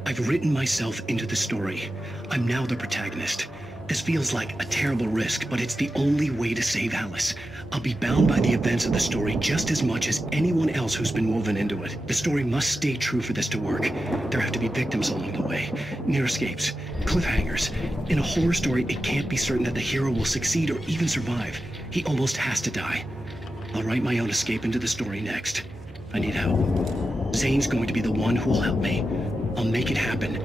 I've written myself into the story. I'm now the protagonist. This feels like a terrible risk, but it's the only way to save Alice. I'll be bound by the events of the story just as much as anyone else who's been woven into it. The story must stay true for this to work. There have to be victims along the way, near escapes, cliffhangers. In a horror story, it can't be certain that the hero will succeed or even survive. He almost has to die. I'll write my own escape into the story next. I need help. Zane's going to be the one who will help me. I'll make it happen.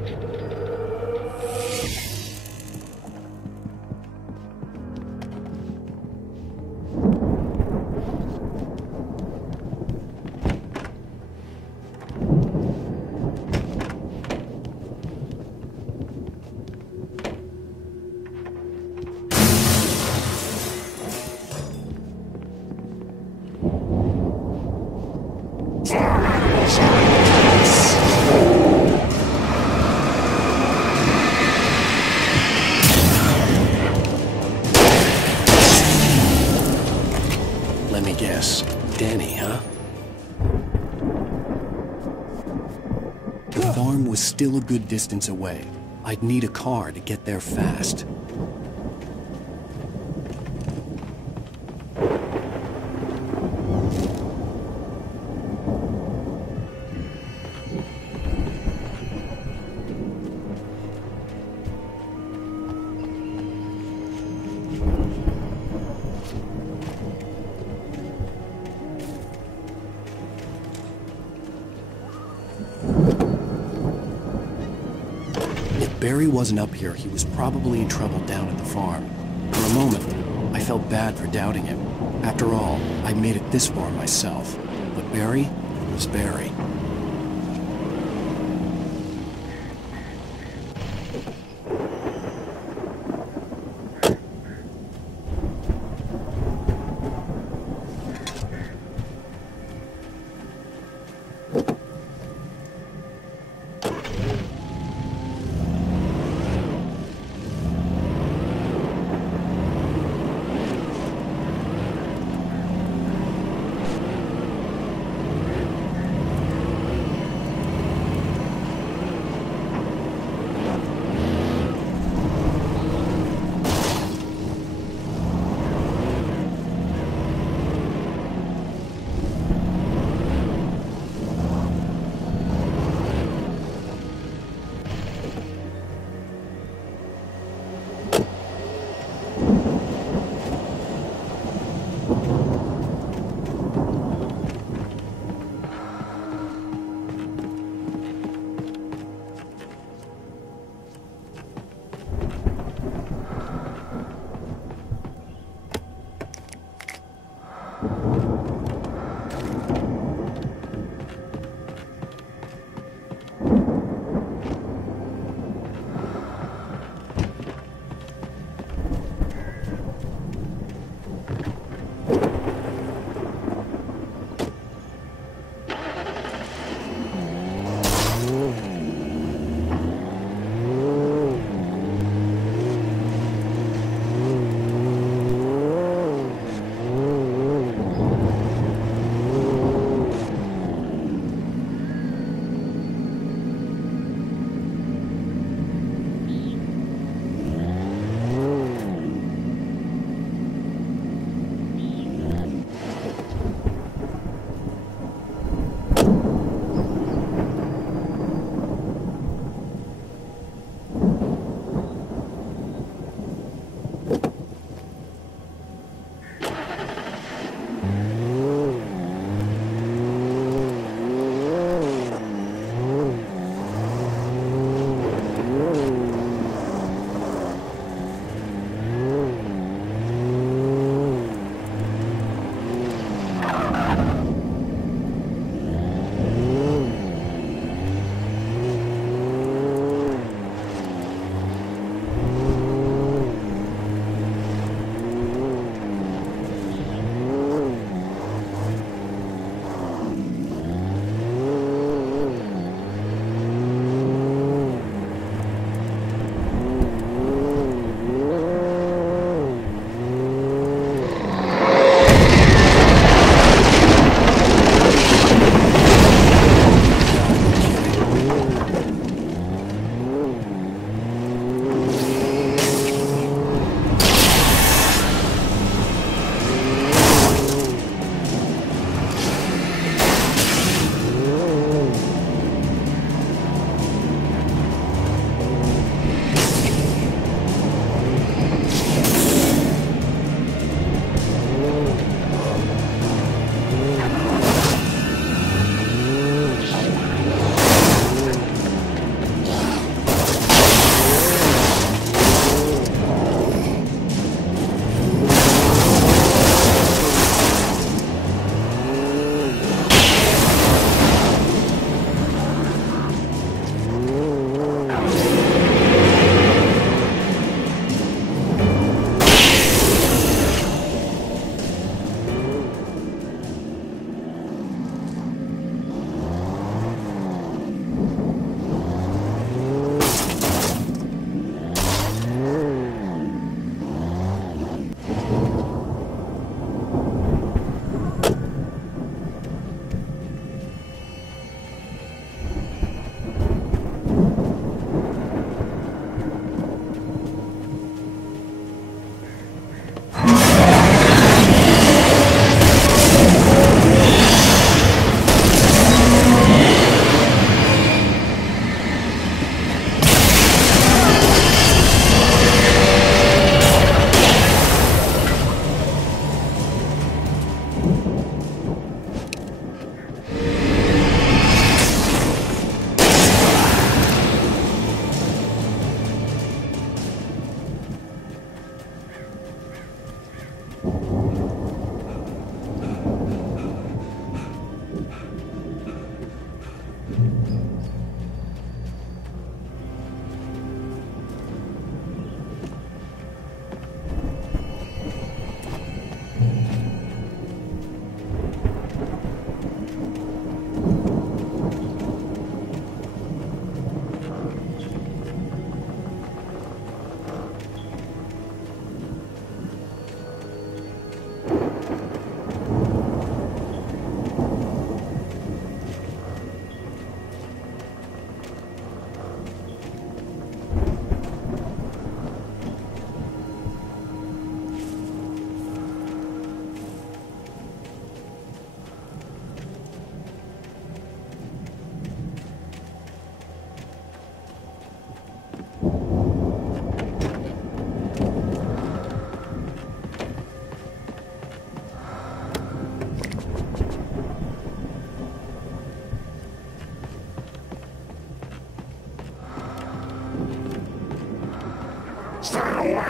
Let me guess. Danny, huh? The farm was still a good distance away. I'd need a car to get there fast. If Barry wasn't up here, he was probably in trouble down at the farm. For a moment, I felt bad for doubting him. After all, I made it this far myself. But Barry was Barry.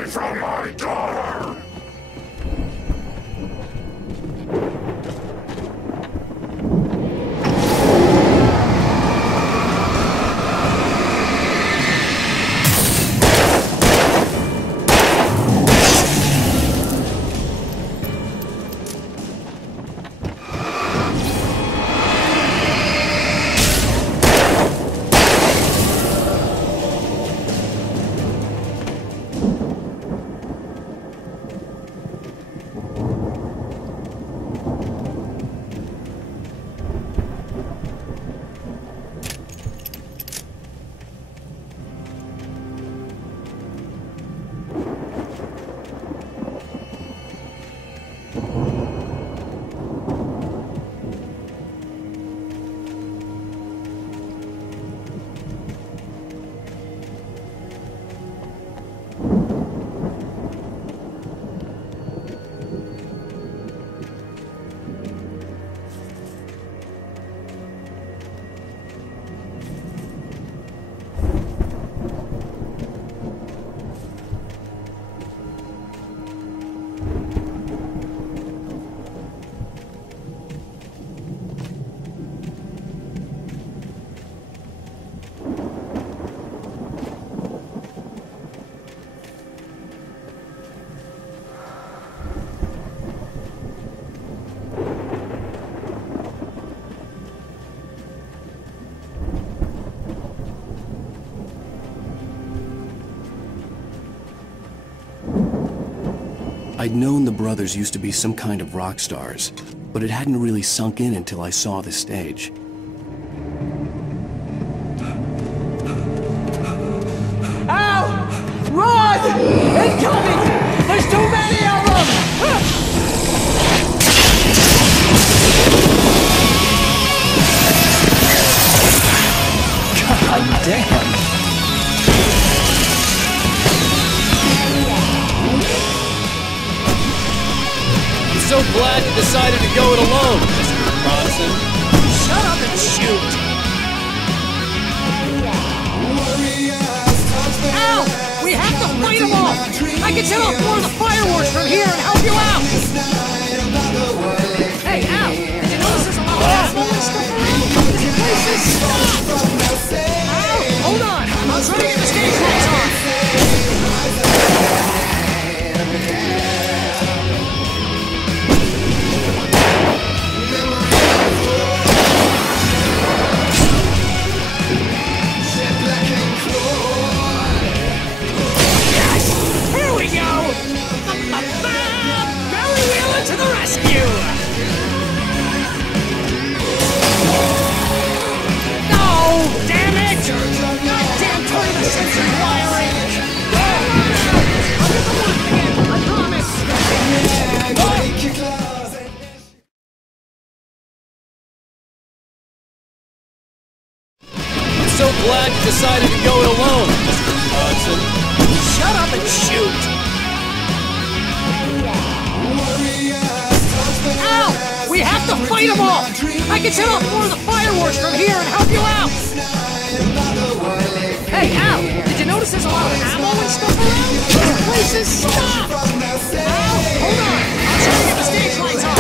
from my daughter! I'd known the brothers used to be some kind of rock stars, but it hadn't really sunk in until I saw the stage. Ow! Run! Incoming! There's too many of them! God damn! So glad you decided to go it alone, Mr. Bronson. Shut up and shoot! Ow! We have to fight them off! I can set off more of the fireworks from here and help you out! Hey, Al! Did you notice there's a lot of ammo and stuff around? This place is stopped! Al! Hold on! I'm trying to get the stage lights on! To the rescue! No! Damn it! Goddamn 20th century wiring! I'll get the one again, I promise! I'm so glad you decided to go it alone, Mr. Bronson. Shut up and shoot! Ow! We have to fight them off! I can set off more of the fireworks from here and help you out! Hey, Al! Did you notice there's a lot of ammo and stuff around? This place is stopped! Al! Hold on! I'll try to get the stage lights on!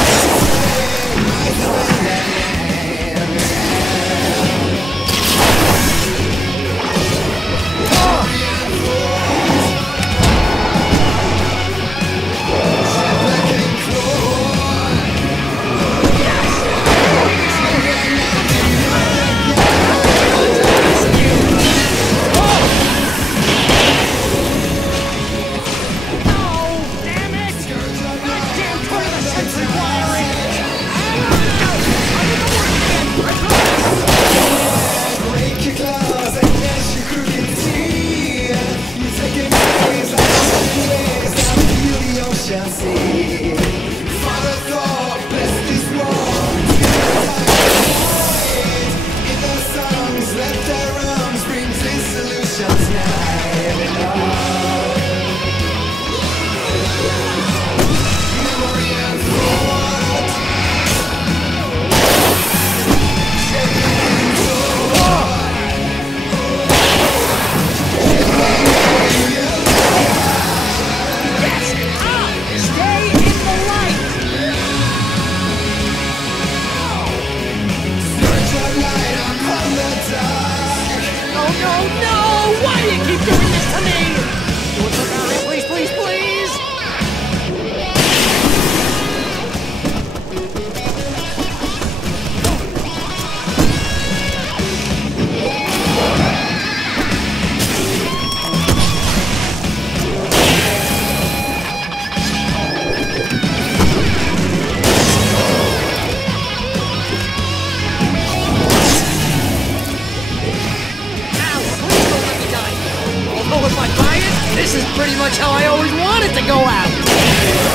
much how I always wanted to go out.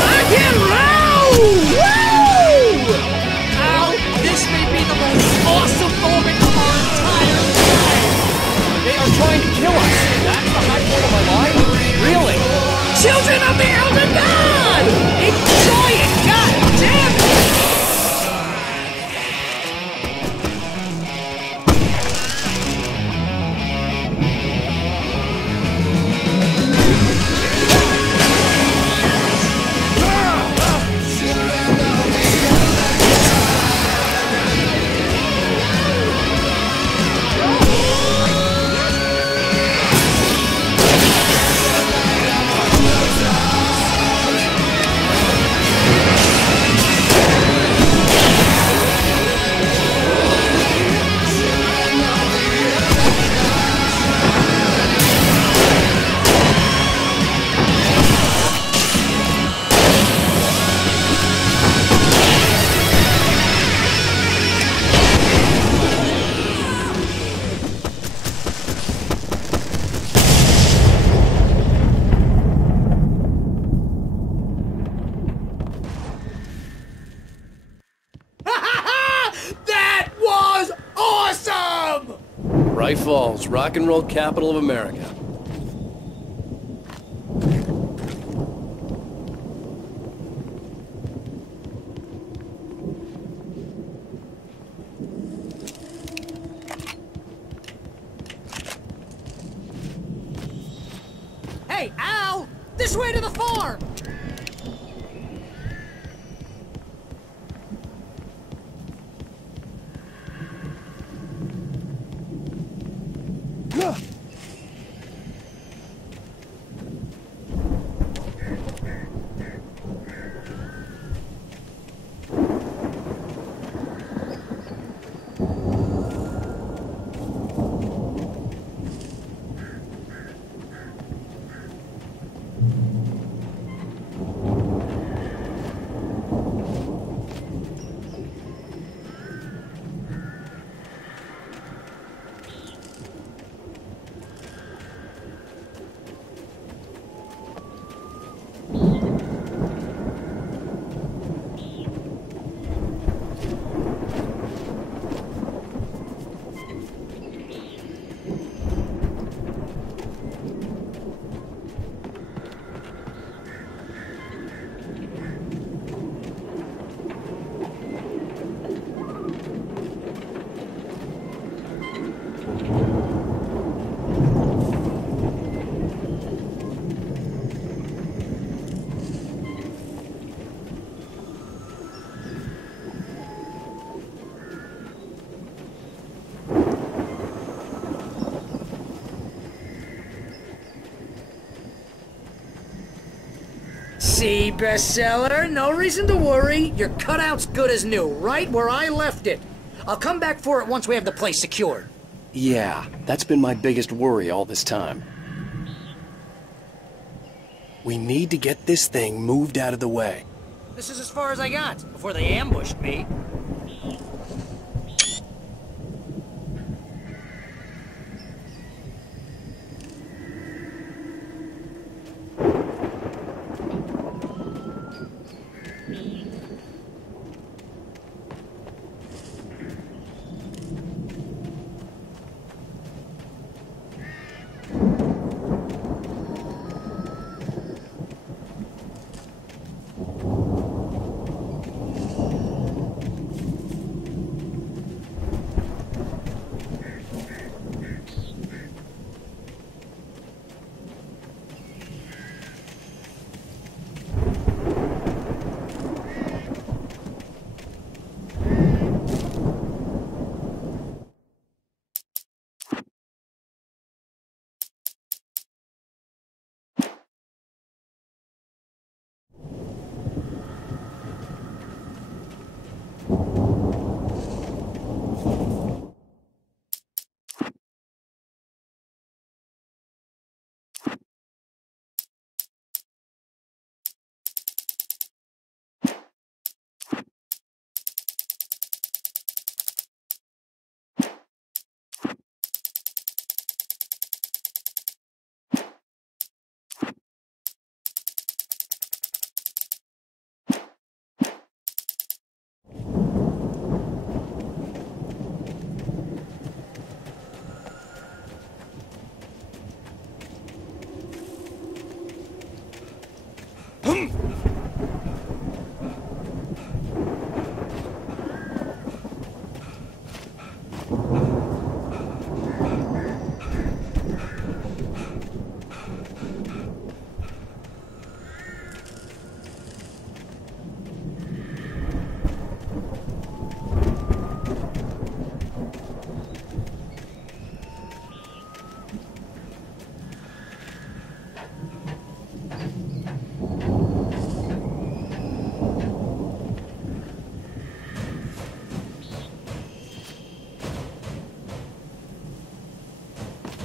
Rock and roll! Woo! Al, this may be the most awesome moment of our entire life. They are trying to kill us. That's the high point of my life? Really? Children of the Elder God! Enjoy it! God damn it! Bright Falls, rock and roll capital of America. Hey, Al! This way to the farm! See, bestseller, no reason to worry. Your cutout's good as new, right where I left it. I'll come back for it once we have the place secured. Yeah, that's been my biggest worry all this time. We need to get this thing moved out of the way. This is as far as I got, before they ambushed me.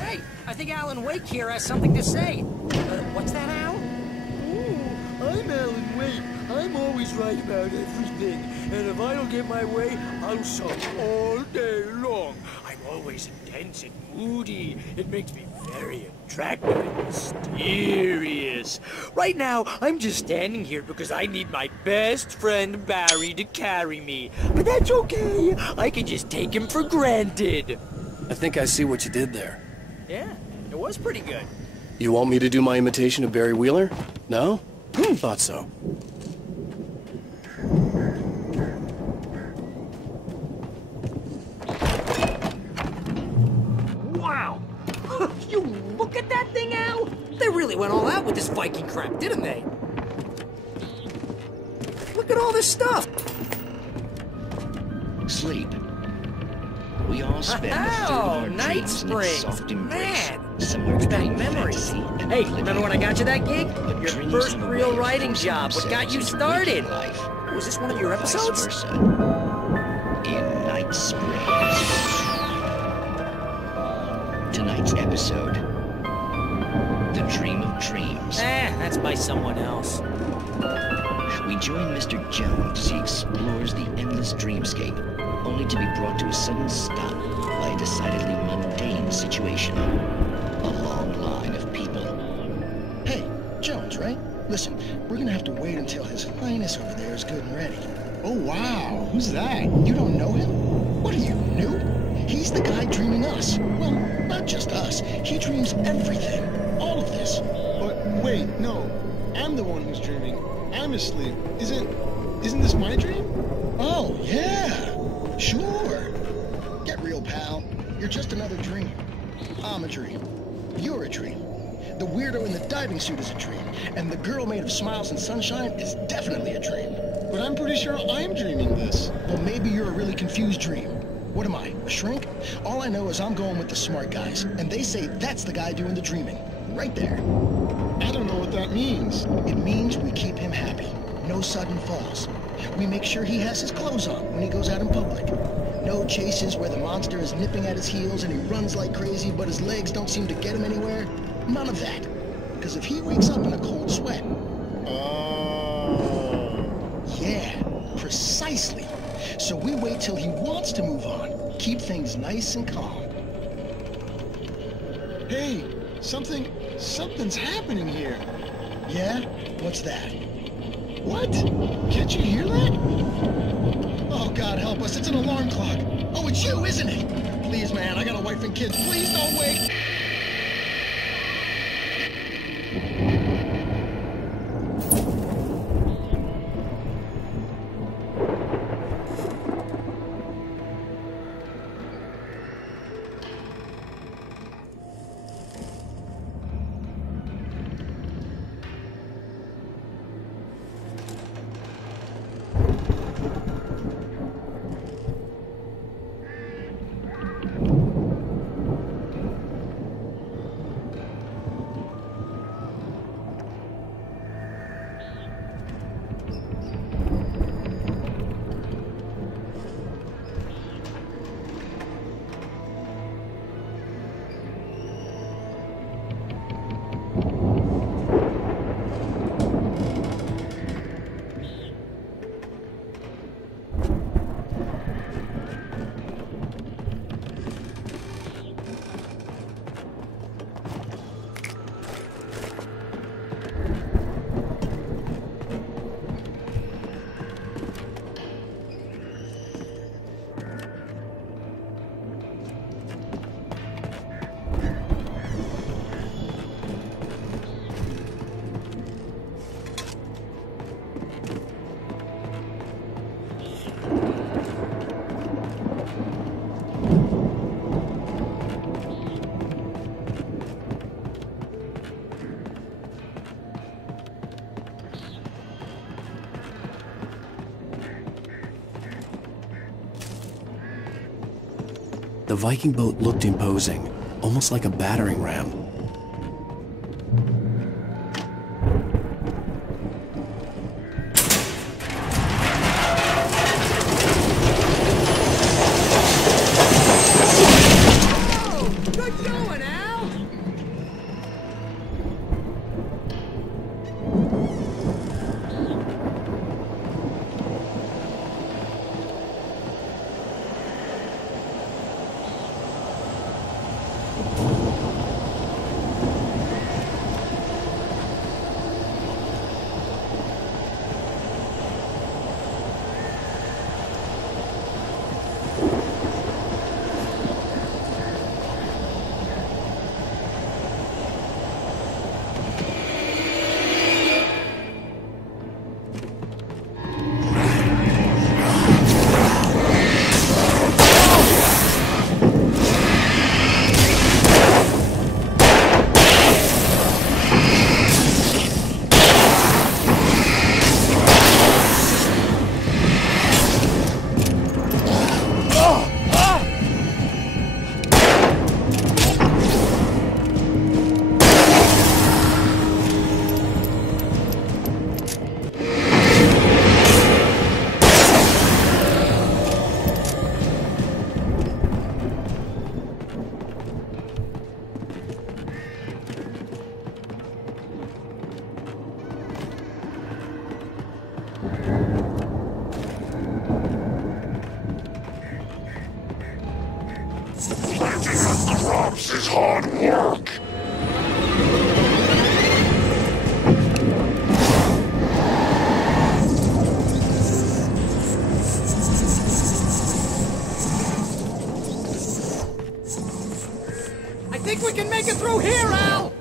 Hey, I think Alan Wake here has something to say. What's that, Al? I'm Alan Wake. I'm always right about everything. And if I don't get my way, I'll sulk all day long. I'm always intense and moody. It makes me very attractive and mysterious. Right now, I'm just standing here because I need my best friend Barry to carry me. But that's okay. I can just take him for granted. I think I see what you did there. Yeah, it was pretty good. You want me to do my imitation of Barry Wheeler? No? Thought so. Wow! You look at that thing, Al! They really went all out with this Viking crap, didn't they? Look at all this stuff! Sleep. We all spend a third of our Night dreams in its Springs! soft embrace, Man! somewhere between memory. fantasy and Hey, remember when I got you that gig? Your dreams first in the real way writing force job, what got you themselves into started? waking life. Was this one of your Vice episodes? versa. In Night Springs. Tonight's episode, The Dream of Dreams. That's by someone else. We join Mr. Jones as he explores the endless dreamscape, only to be brought to a sudden stop by a decidedly mundane situation. A long line of people. Hey, Jones, right? Listen, we're gonna have to wait until His Highness over there is good and ready. Oh, wow. Who's that? You don't know him? What are you, new? He's the guy dreaming us. Well, not just us. He dreams everything. All of this. But wait, no. I'm the one who's dreaming. I'm asleep. Isn't this my dream? Oh, yeah. Sure. Get real, pal. You're just another dream. I'm a dream. You're a dream. The weirdo in the diving suit is a dream. And the girl made of smiles and sunshine is definitely a dream. But I'm pretty sure I'm dreaming this. Well, maybe you're a really confused dream. What am I, a shrink? All I know is I'm going with the smart guys, and they say that's the guy doing the dreaming. Right there. I don't know what that means. It means we keep him happy. No sudden falls. We make sure he has his clothes on when he goes out in public. No chases where the monster is nipping at his heels and he runs like crazy, but his legs don't seem to get him anywhere. None of that. Because if he wakes up in a cold sweat... Yeah, precisely. So we wait till he wants to move on. Keep things nice and calm. Hey, something's happening here. Yeah? What's that? What? Can't you hear that? Oh, God help us, it's an alarm clock. Oh, it's you, isn't it? Please, man, I got a wife and kids. Please don't wake. The Viking boat looked imposing, almost like a battering ram. Good going, Al! This is hard work. I think we can make it through here, Al!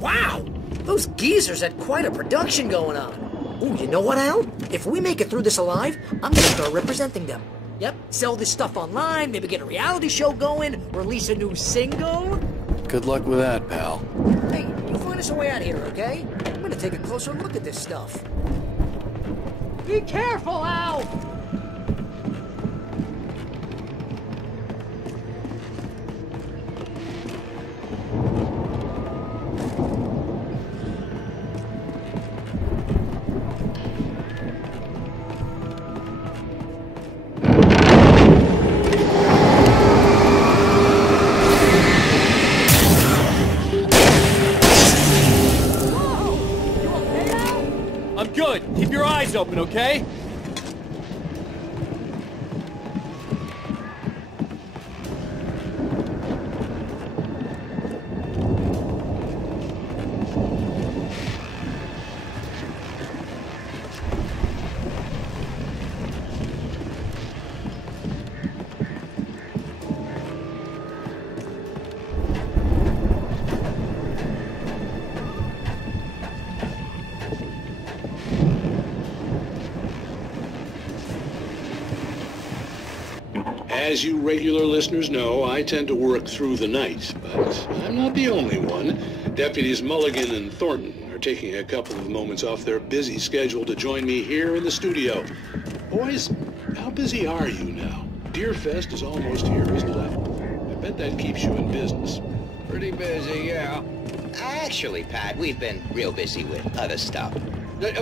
Wow! Those geezers had quite a production going on. Ooh, you know what, Al? If we make it through this alive, I'm gonna start representing them. Yep, sell this stuff online, maybe get a reality show going, release a new single. Good luck with that, pal. Hey, you find us a way out of here, okay? I'm gonna take a closer look at this stuff. Be careful, Al! I'm good. Keep your eyes open, okay? As you regular listeners know, I tend to work through the night, but I'm not the only one. Deputies Mulligan and Thornton are taking a couple of moments off their busy schedule to join me here in the studio. Boys, how busy are you now? Deerfest is almost here, isn't it? I bet that keeps you in business. Pretty busy, yeah. Actually, Pat, we've been real busy with other stuff.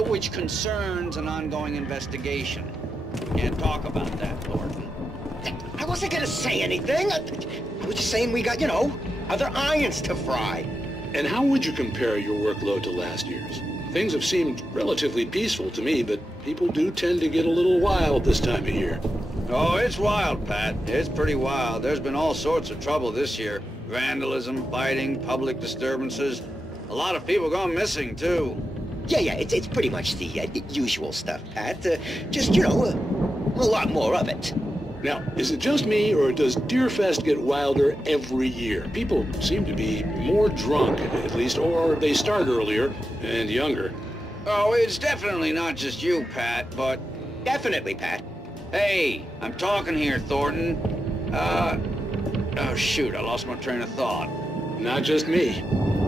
Which concerns an ongoing investigation. Can't talk about that, Thornton. I wasn't gonna say anything. I was just saying we got, you know, other irons to fry. And how would you compare your workload to last year's? Things have seemed relatively peaceful to me, but people do tend to get a little wild this time of year. Oh, it's wild, Pat. It's pretty wild. There's been all sorts of trouble this year. Vandalism, fighting, public disturbances. A lot of people gone missing, too. Yeah, it's pretty much the usual stuff, Pat. Just, you know, a lot more of it. Now, is it just me, or does Deerfest get wilder every year? People seem to be more drunk, at least, or they start earlier and younger. Oh, it's definitely not just you, Pat, but... Definitely, Pat. Hey, I'm talking here, Thornton. Oh, shoot, I lost my train of thought. Not just me.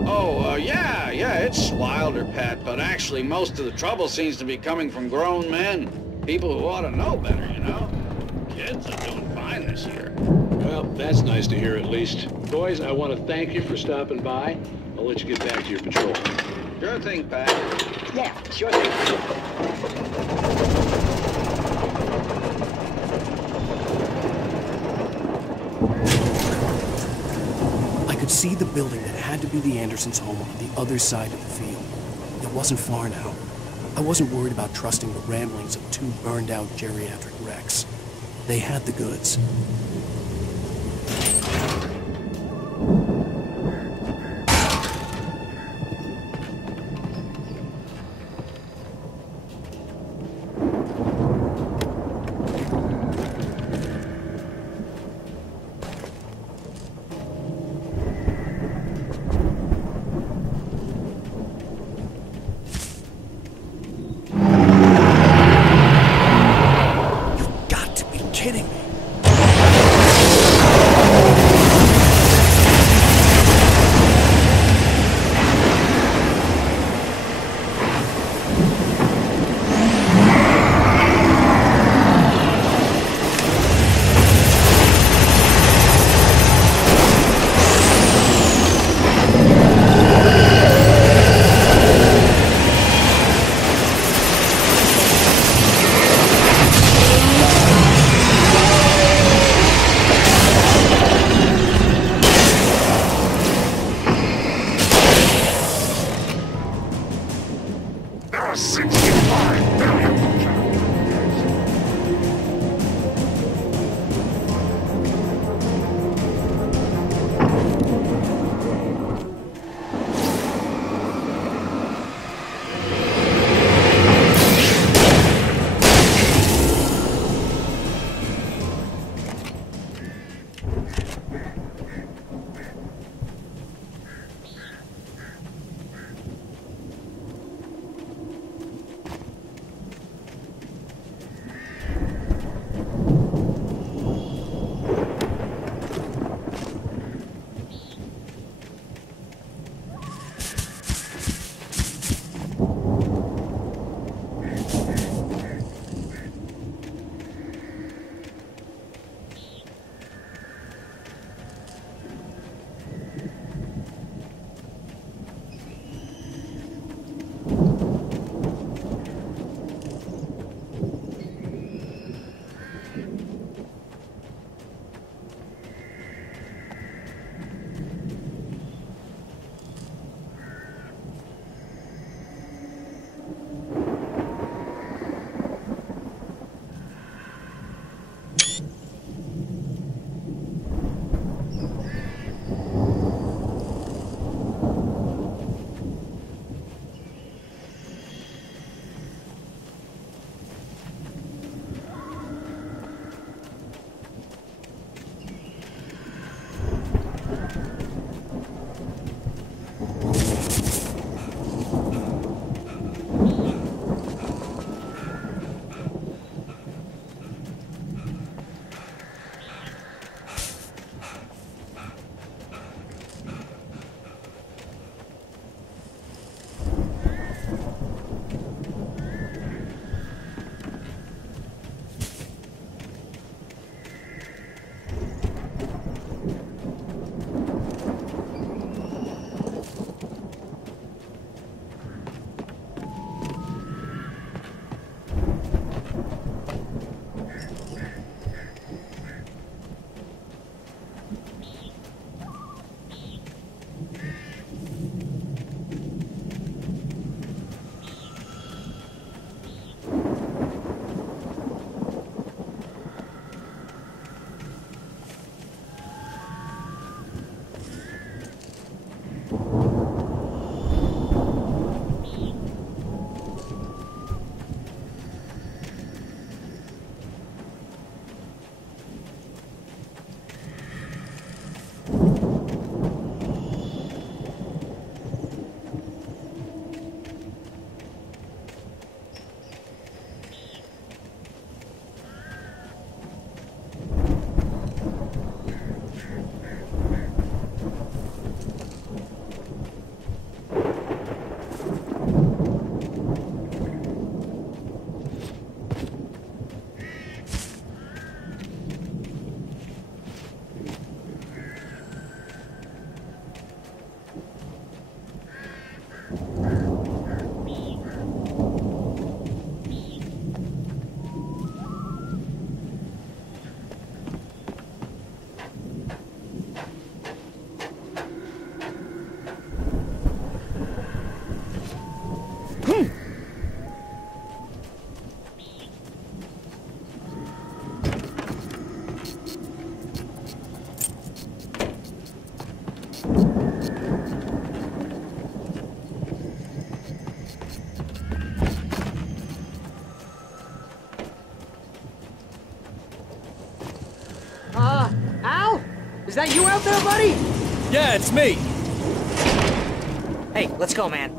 Oh, yeah, it's wilder, Pat, but actually most of the trouble seems to be coming from grown men. People who ought to know better, you know? Kids are doing fine this year. Well, that's nice to hear at least. Boys, I want to thank you for stopping by. I'll let you get back to your patrol. Sure thing, Pat. Yeah, sure thing. I could see the building that had to be the Andersons' home on the other side of the field. It wasn't far now. I wasn't worried about trusting the ramblings of two burned-out geriatric wrecks. They had the goods. Al? Is that you out there, buddy? Yeah, it's me. Hey, let's go, man.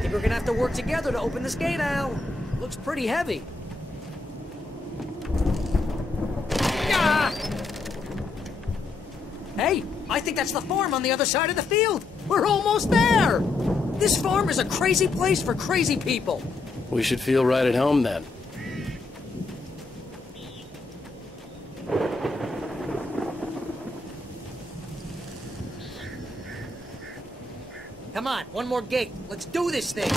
Think we're gonna have to work together to open this gate, Al. Looks pretty heavy. Ah! Hey, I think that's the farm on the other side of the field. We're almost there. This farm is a crazy place for crazy people. We should feel right at home then. Come on, one more gate. Let's do this thing.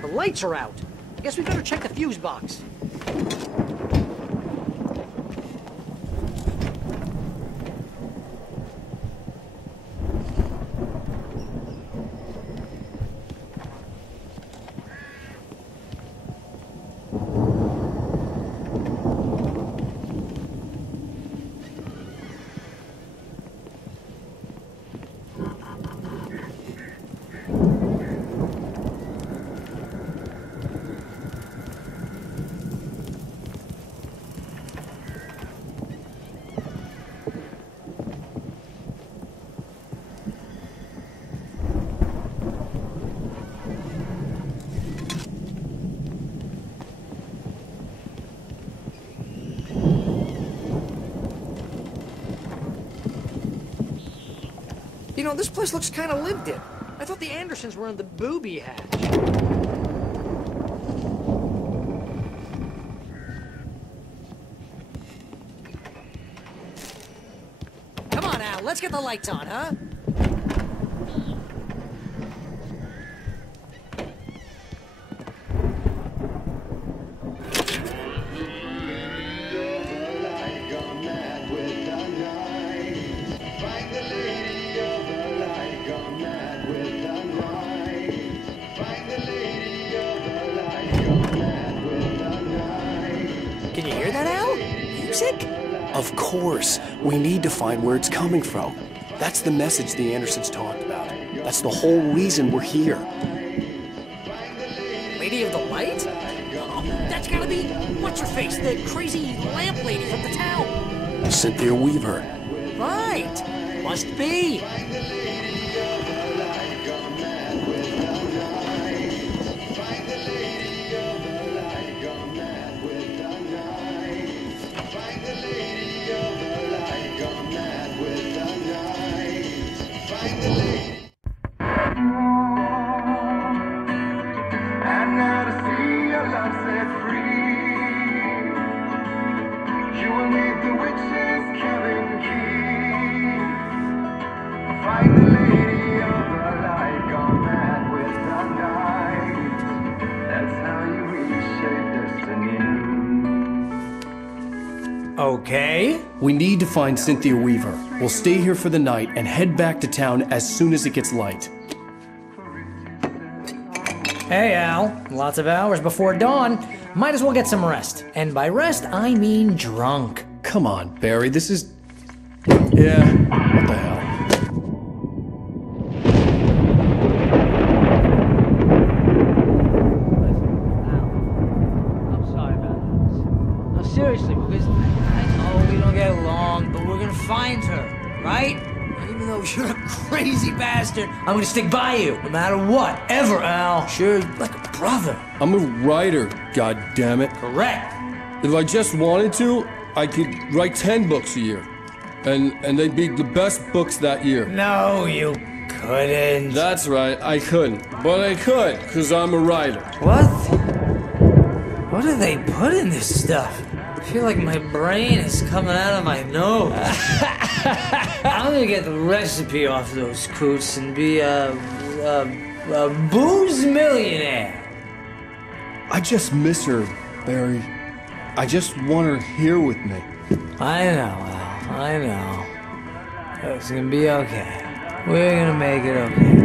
The lights are out. I guess we better check the fuse box. You know, this place looks kind of lived in. I thought the Andersons were in the booby hatch. Come on, Al, let's get the lights on, huh? Can you hear that, Al? Music? Of course. We need to find where it's coming from. That's the message the Andersons talked about. That's the whole reason we're here. Lady of the Light? Oh, that's gotta be what's-her-face, the crazy lamp lady from the town. Cynthia Weaver. Right. Must be. Okay. We need to find Cynthia Weaver. We'll stay here for the night and head back to town as soon as it gets light. Hey, Al. Lots of hours before dawn. Might as well get some rest. And by rest, I mean drunk. Come on, Barry, this is... Yeah, what the hell? I'm sorry, man. seriously, because I know we don't get along, but we're gonna find her, right? And even though you're a crazy bastard, I'm gonna stick by you, no matter what, ever, Al. Sure, like a brother. I'm a writer, goddammit. Correct. If I just wanted to, I could write 10 books a year. And they'd be the best books that year. No, you couldn't. That's right, I couldn't. But I could, because I'm a writer. What? What do they put in this stuff? I feel like my brain is coming out of my nose. I'm gonna get the recipe off those coots and be a booze millionaire. I just miss her, Barry. I just want her here with me. I know, Al. I know. It's gonna be okay. We're gonna make it okay.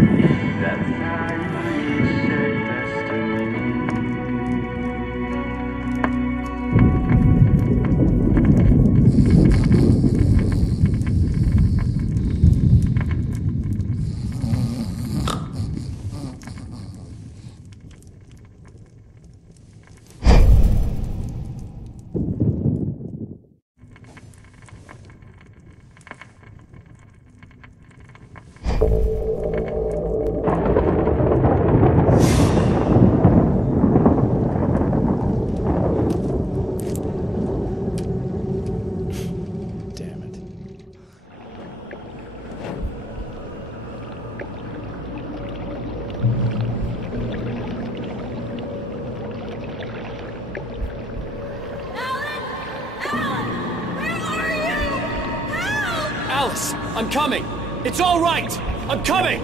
Alice, I'm coming! It's all right! I'm coming!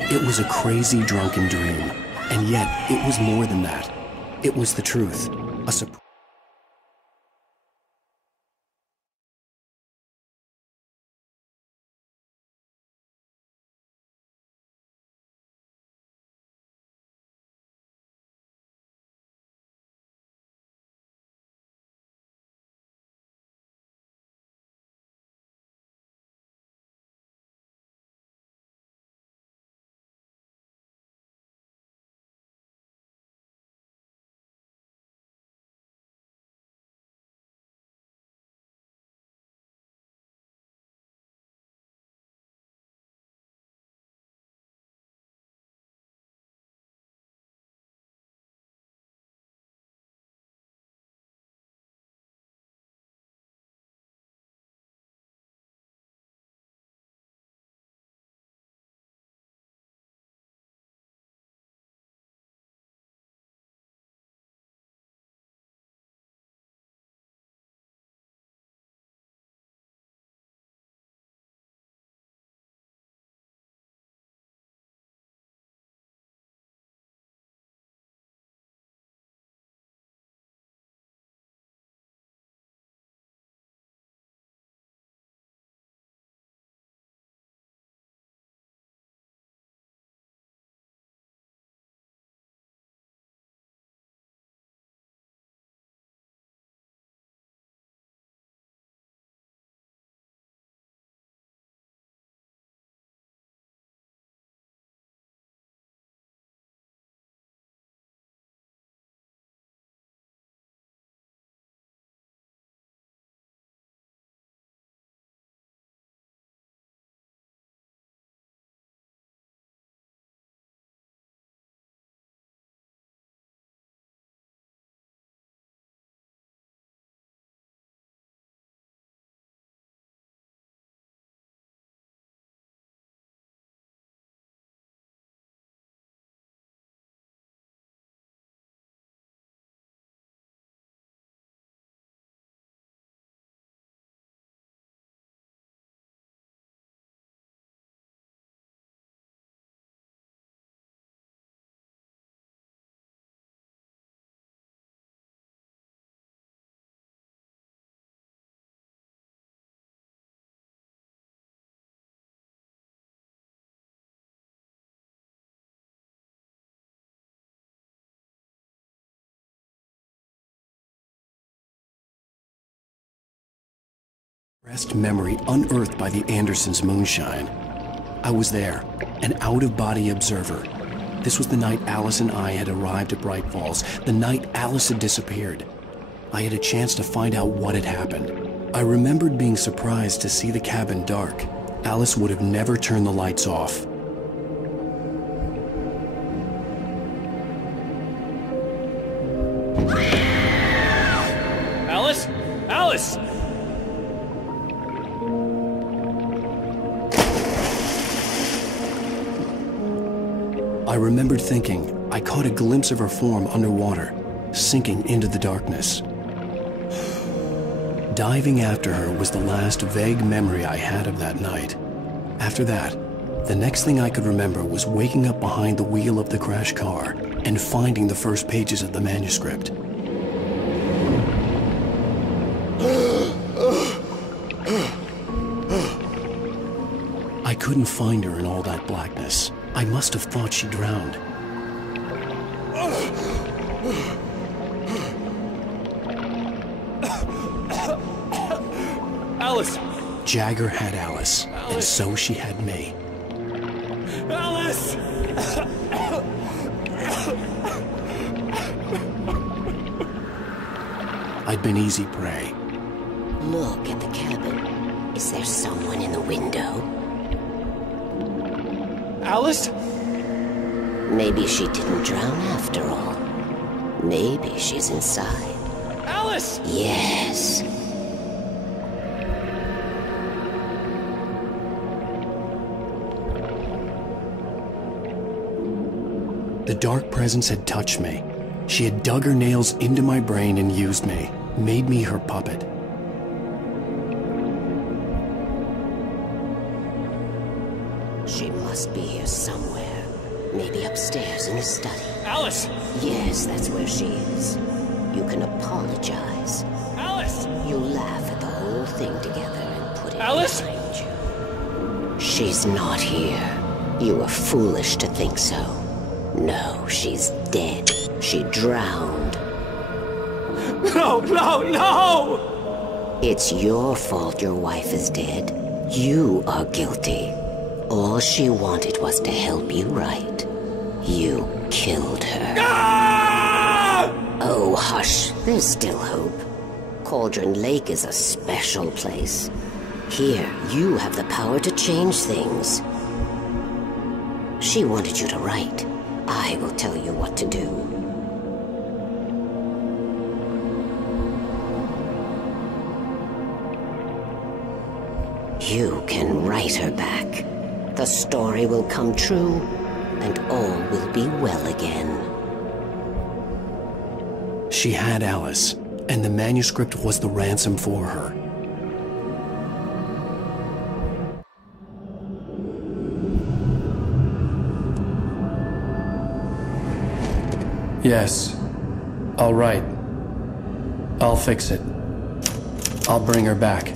It was a crazy, drunken dream, and yet it was more than that. It was the truth. A surprise. Repressed memory unearthed by the Andersons' moonshine. I was there, an out-of-body observer. This was the night Alice and I had arrived at Bright Falls, the night Alice had disappeared. I had a chance to find out what had happened. I remembered being surprised to see the cabin dark. Alice would have never turned the lights off. Alice? Alice! I remembered thinking I caught a glimpse of her form underwater, sinking into the darkness. Diving after her was the last vague memory I had of that night. After that, the next thing I could remember was waking up behind the wheel of the crashed car and finding the first pages of the manuscript. I couldn't find her in all that blackness. I must have thought she drowned. Alice! Jagger had Alice, and so she had me. Alice! I'd been easy prey. Look at the cabin. Is there someone in the window? Alice? Maybe she didn't drown after all. Maybe she's inside. Alice! Yes. The dark presence had touched me. She had dug her nails into my brain and used me, made me her puppet. She must be here somewhere. Maybe upstairs in his study. Alice! Yes, that's where she is. You can apologize. Alice! You laugh at the whole thing together and put it Alice! behind you. She's not here. You were foolish to think so. No, she's dead. She drowned. No, no, no! It's your fault your wife is dead. You are guilty. All she wanted was to help you right. You killed her. Ah! Oh, hush. There's still hope. Cauldron Lake is a special place. Here, you have the power to change things. She wanted you to write. I will tell you what to do. You can write her back. The story will come true, and all will be well again. She had Alice, and the manuscript was the ransom for her. Yes. All right. I'll fix it. I'll bring her back.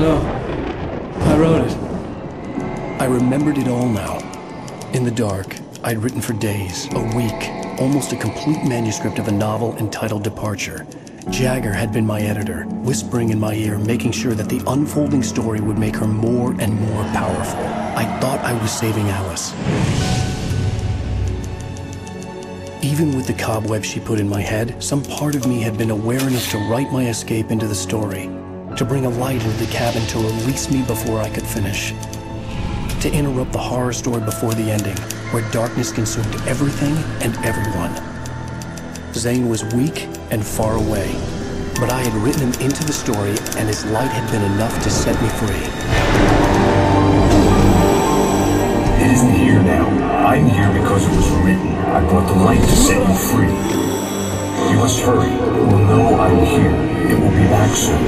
No. I wrote it. I remembered it all now. In the dark, I'd written for days, a week, almost a complete manuscript of a novel entitled Departure. Jagger had been my editor, whispering in my ear, making sure that the unfolding story would make her more and more powerful. I thought I was saving Alice. Even with the cobwebs she put in my head, some part of me had been aware enough to write my escape into the story, to bring a light into the cabin to release me before I could finish, to interrupt the horror story before the ending, where darkness consumed everything and everyone. Zane was weak and far away, but I had written him into the story, and his light had been enough to set me free. It isn't here now. I'm here because it was written. I brought the light to set you free. You must hurry. It will know I'm here. It will be back soon.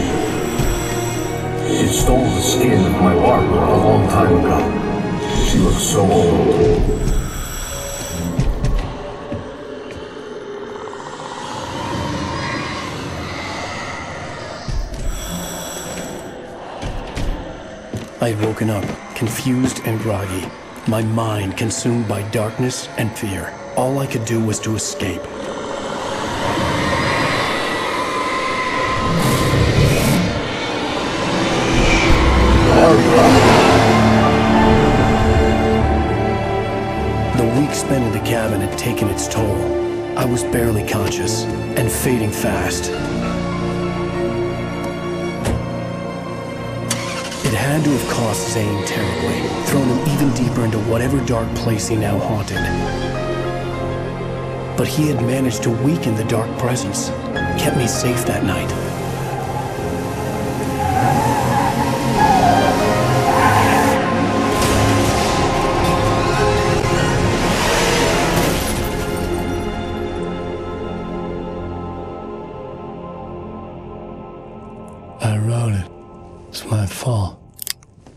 It stole the skin of my Barbara a long time ago. She looks so old. I had woken up, confused and groggy, my mind consumed by darkness and fear. All I could do was to escape. I was barely conscious, and fading fast. It had to have cost Zane terribly, thrown him even deeper into whatever dark place he now haunted. But he had managed to weaken the dark presence, kept me safe that night. I wrote it. It's my fault.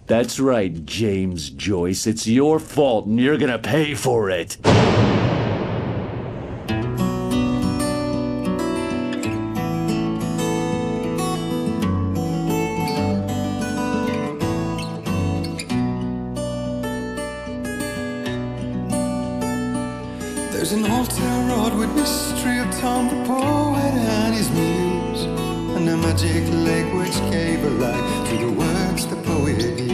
That's right, James Joyce. It's your fault, and you're gonna pay for it. There's an old town road with mystery of Tom the poet and his muse, and a magic lake which gave a light to the words the poet used.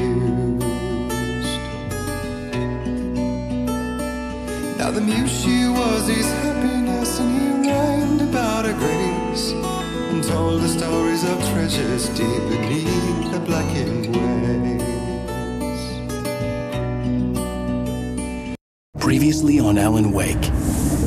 Now the muse she was his happiness, and he rhymed about her grace, and told the stories of treasures deep beneath the blackened waves. Previously on Alan Wake.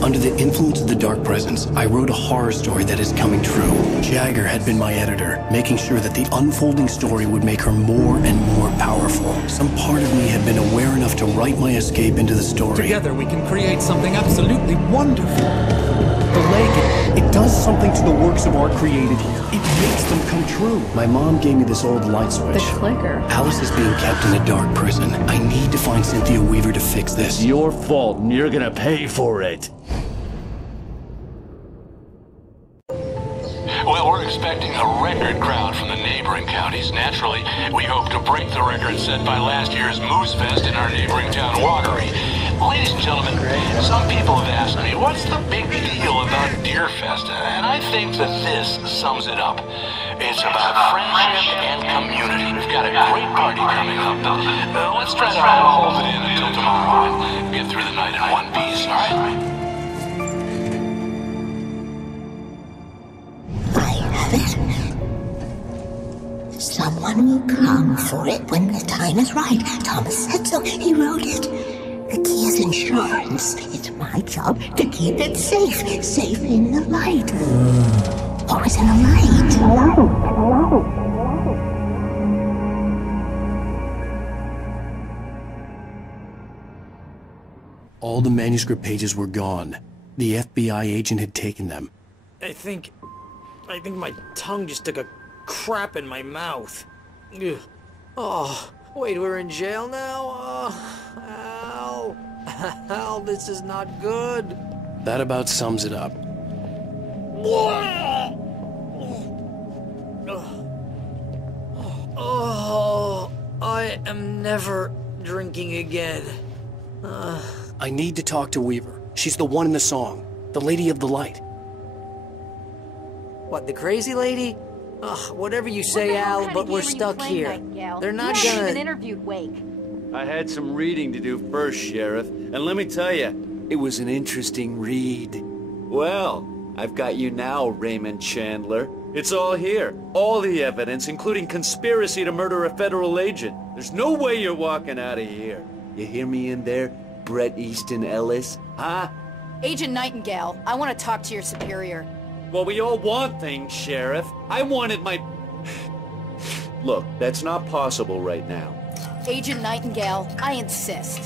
Under the influence of the dark presence, I wrote a horror story that is coming true. Jagger had been my editor, making sure that the unfolding story would make her more and more powerful. Some part of me had been aware enough to write my escape into the story. Together we can create something absolutely wonderful. The lake, it does something to the works of art created here. It makes them come true. My mom gave me this old light switch. The clicker. Alice is being kept in a dark prison. I need to find Cynthia Weaver to fix this. It's your fault, and you're gonna pay for it. Well, we're expecting a record crowd from the neighboring counties. Naturally, we hope to break the record set by last year's Moose Fest in our neighboring town, Watery. Ladies and gentlemen, some people have asked me, what's the big deal about Deer Fest? And I think that this sums it up. It's about friendship and community. We've got a great party coming up. Let's try to hold it in until tomorrow and get through the night in one piece, all right? Someone will come for it when the time is right. Thomas said so. He wrote it. The key is insurance. It's my job to keep it safe. Safe in the light. Always in the light. All the manuscript pages were gone. The FBI agent had taken them. I think my tongue just took a crap in my mouth. Ugh. Oh, wait, we're in jail now? Al. Al, this is not good. That about sums it up. Oh, I am never drinking again. I need to talk to Weaver. She's the one in the song. The Lady of the Light. What, the crazy lady? Ugh, whatever you say, Al, but we're stuck here. They're not you haven't gonna... even interviewed Wake. I had some reading to do first, Sheriff, and let me tell you, it was an interesting read. Well, I've got you now, Raymond Chandler. It's all here. All the evidence, including conspiracy to murder a federal agent. There's no way you're walking out of here. You hear me in there, Bret Easton Ellis? Huh? Agent Nightingale, I want to talk to your superior. Well, we all want things, Sheriff. I wanted my... Look, that's not possible right now. Agent Nightingale, I insist.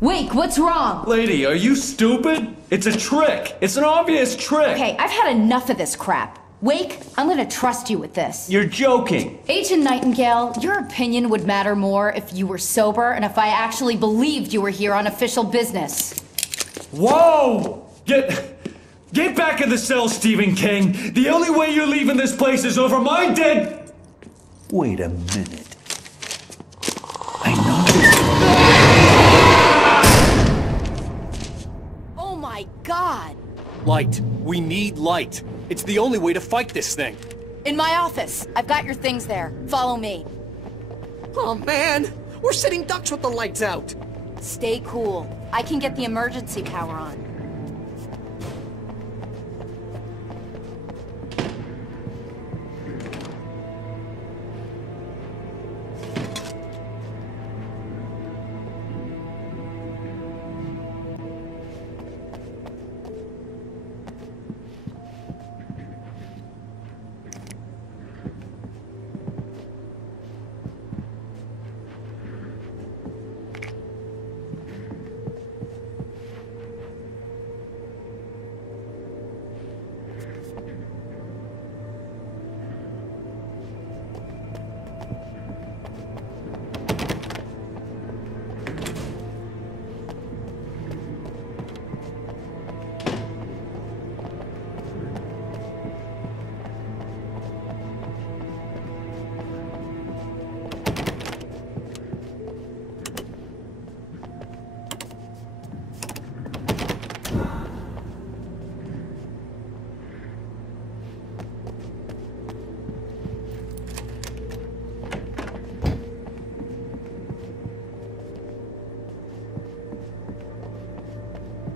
Wake, what's wrong? Lady, are you stupid? It's a trick. It's an obvious trick. Okay, I've had enough of this crap. Wake, I'm gonna trust you with this. You're joking. Agent Nightingale, your opinion would matter more if you were sober and if I actually believed you were here on official business. Whoa! Get back in the cell, Stephen King. The only way you're leaving this place is over my dead... Wait a minute. Oh my God! Light. We need light. It's the only way to fight this thing. In my office. I've got your things there. Follow me. Oh, man! We're sitting ducks with the lights out! Stay cool. I can get the emergency power on.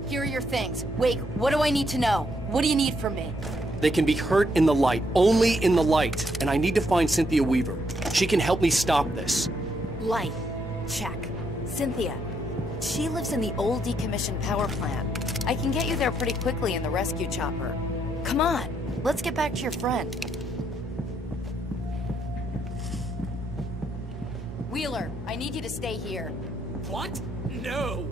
Here are your things. Wake, what do I need to know? What do you need from me? They can be hurt in the light, only in the light. And I need to find Cynthia Weaver. She can help me stop this. Light. Check. Cynthia. She lives in the old decommissioned power plant. I can get you there pretty quickly in the rescue chopper. Come on, let's get back to your friend. Wheeler, I need you to stay here. What? No!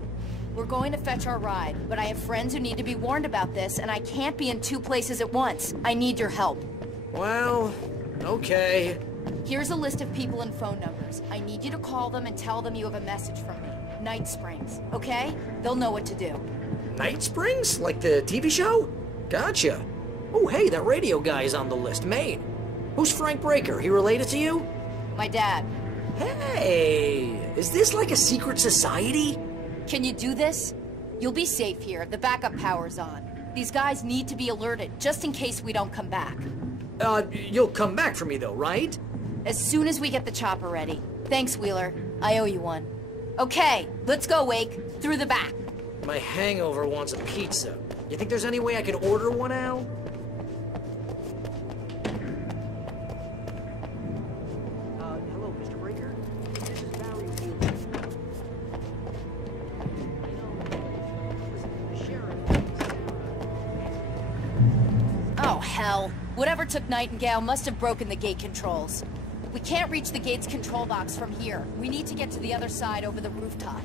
We're going to fetch our ride, but I have friends who need to be warned about this, and I can't be in 2 places at once. I need your help. Well, okay. Here's a list of people and phone numbers. I need you to call them and tell them you have a message from me. Night Springs, okay? They'll know what to do. Night Springs? Like the TV show? Gotcha. Oh, hey, that radio guy is on the list, Maine. Who's Frank Breaker? He related to you? My dad. Hey, is this like a secret society? Can you do this? You'll be safe here. The backup power's on. These guys need to be alerted, just in case we don't come back. You'll come back for me though, right? As soon as we get the chopper ready. Thanks, Wheeler. I owe you one. Okay, let's go, Wake. Through the back. My hangover wants a pizza. You think there's any way I could order one, Al? Hello, Mr. Breaker. This is Barry Wheeler. Oh, hell. Whatever took Nightingale must have broken the gate controls. We can't reach the gate's control box from here. We need to get to the other side over the rooftop.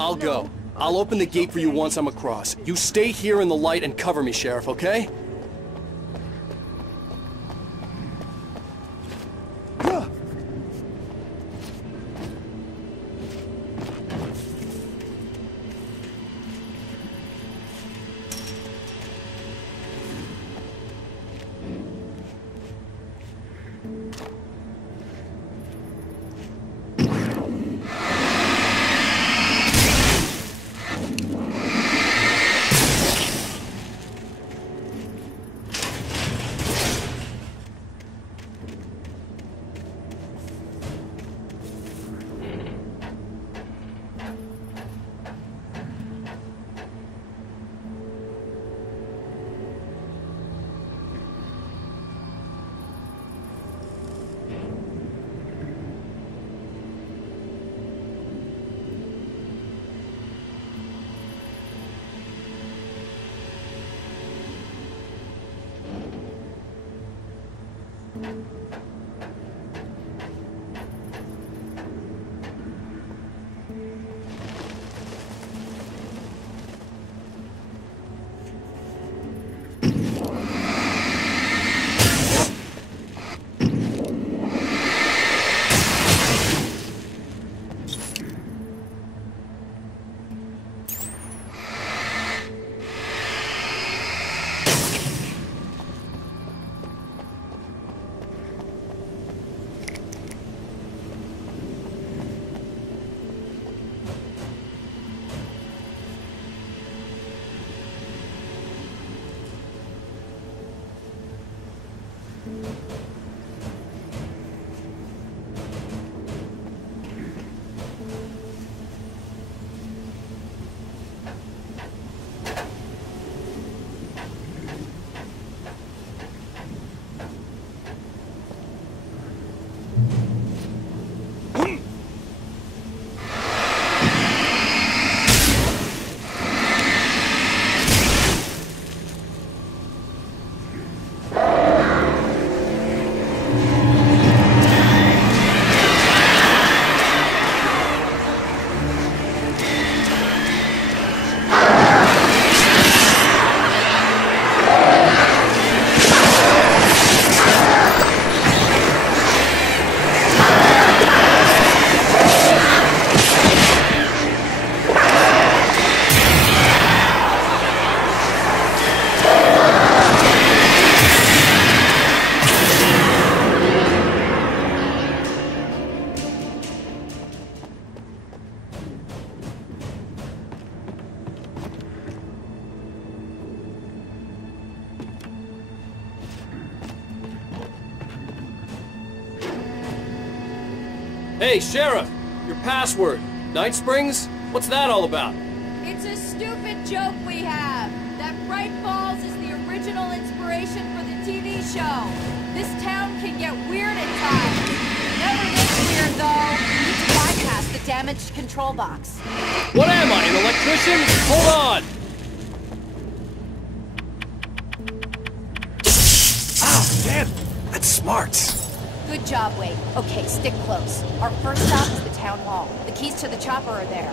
I'll go. I'll open the gate for you once I'm across. You stay here in the light and cover me, Sheriff, okay? Hey, Sheriff! Your password. Night Springs? What's that all about? It's a stupid joke we have. That Bright Falls is the original inspiration for the TV show. This town can get weird at times. Never this weird, though. We need to bypass the damaged control box. What am I, an electrician? Hold on! Ow, damn! That's smart. Good job, Wade. Okay, stick close. Our first stop is the town hall. The keys to the chopper are there.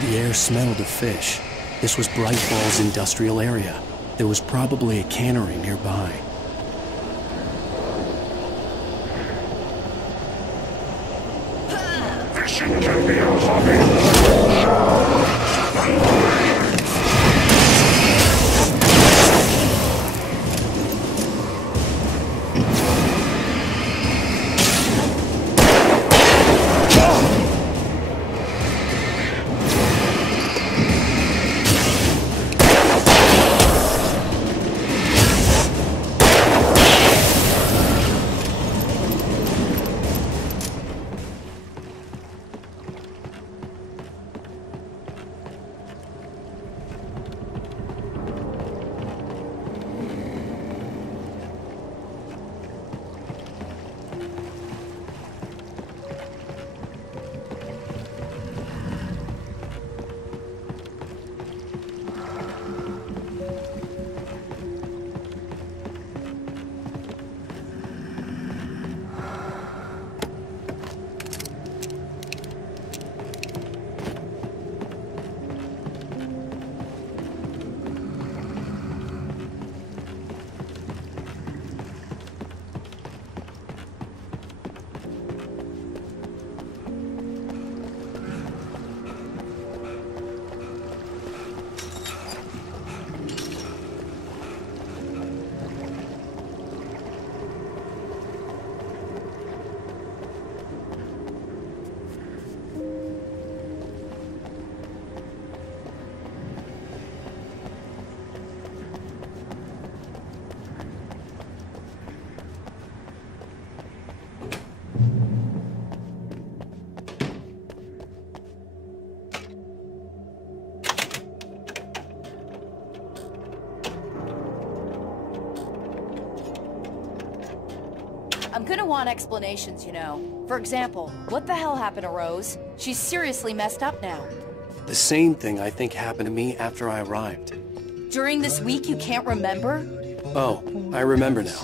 The air smelled of fish. This was Bright Falls industrial area. There was probably a cannery nearby. Fishing can be a hobby. I'm gonna want explanations, you know. For example, what the hell happened to Rose? She's seriously messed up now. The same thing I think happened to me after I arrived. During this week, you can't remember? Oh, I remember now.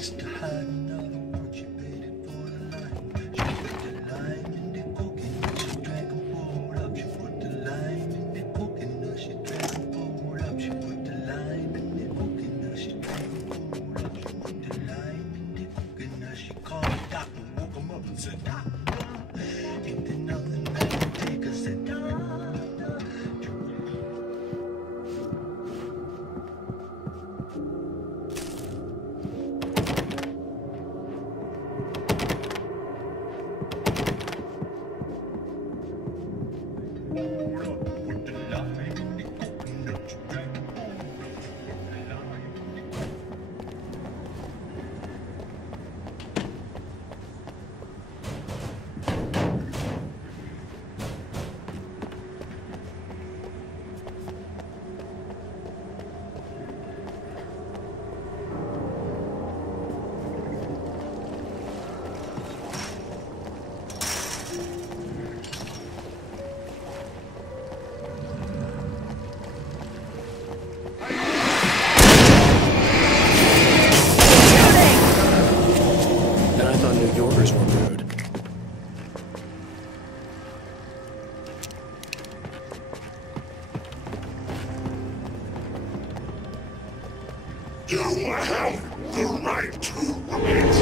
You have the right to quit.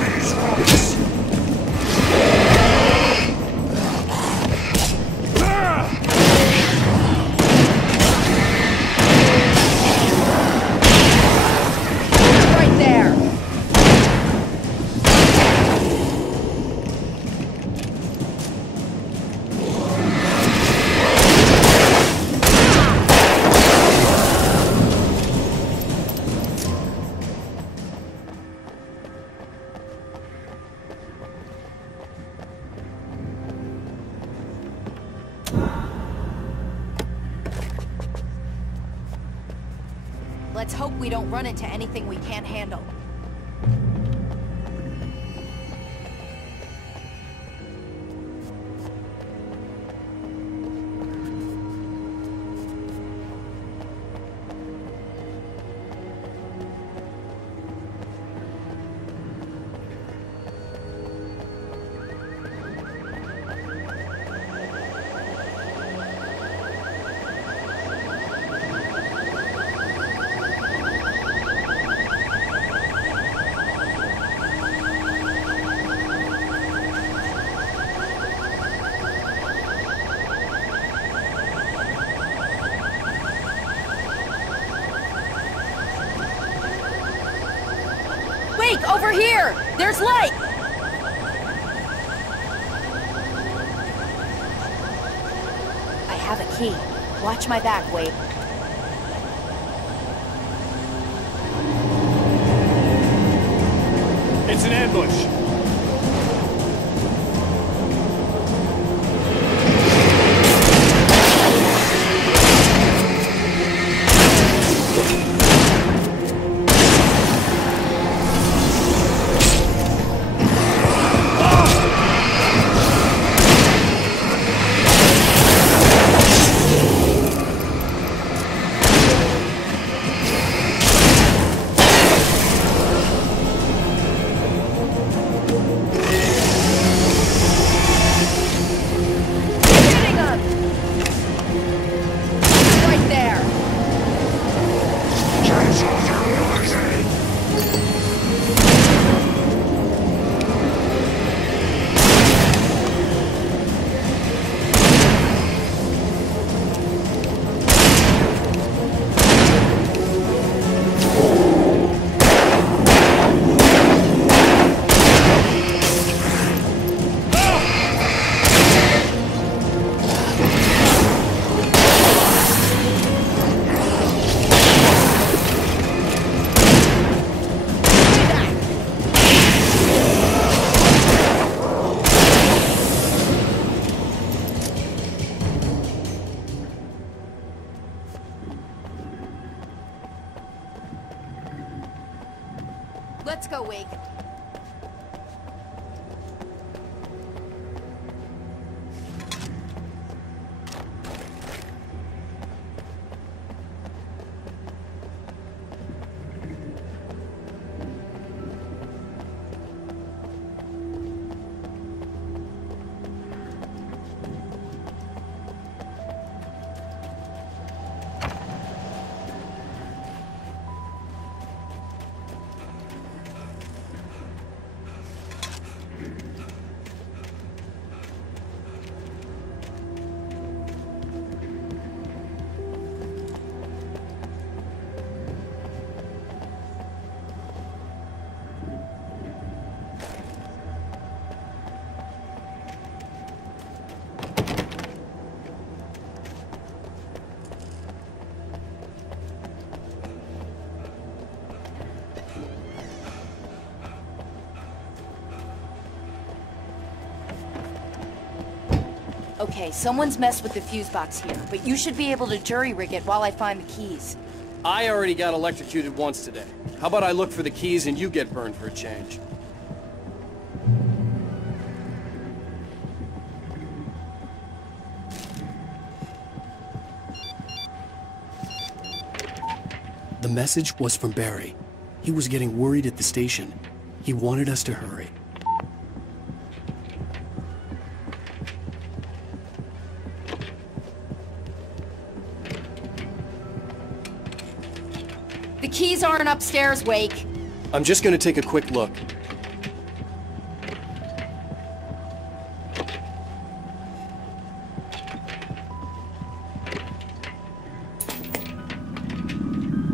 These rocks. Right there. Let's hope we don't run into anything we can't handle. Wake, over here! There's light! I have a key. Watch my back, Wade. It's an ambush! Wake. Okay, someone's messed with the fuse box here, but you should be able to jury-rig it while I find the keys. I already got electrocuted once today. How about I look for the keys and you get burned for a change? The message was from Barry. He was getting worried at the station. He wanted us to hurry. The keys aren't upstairs, Wake. I'm just gonna take a quick look.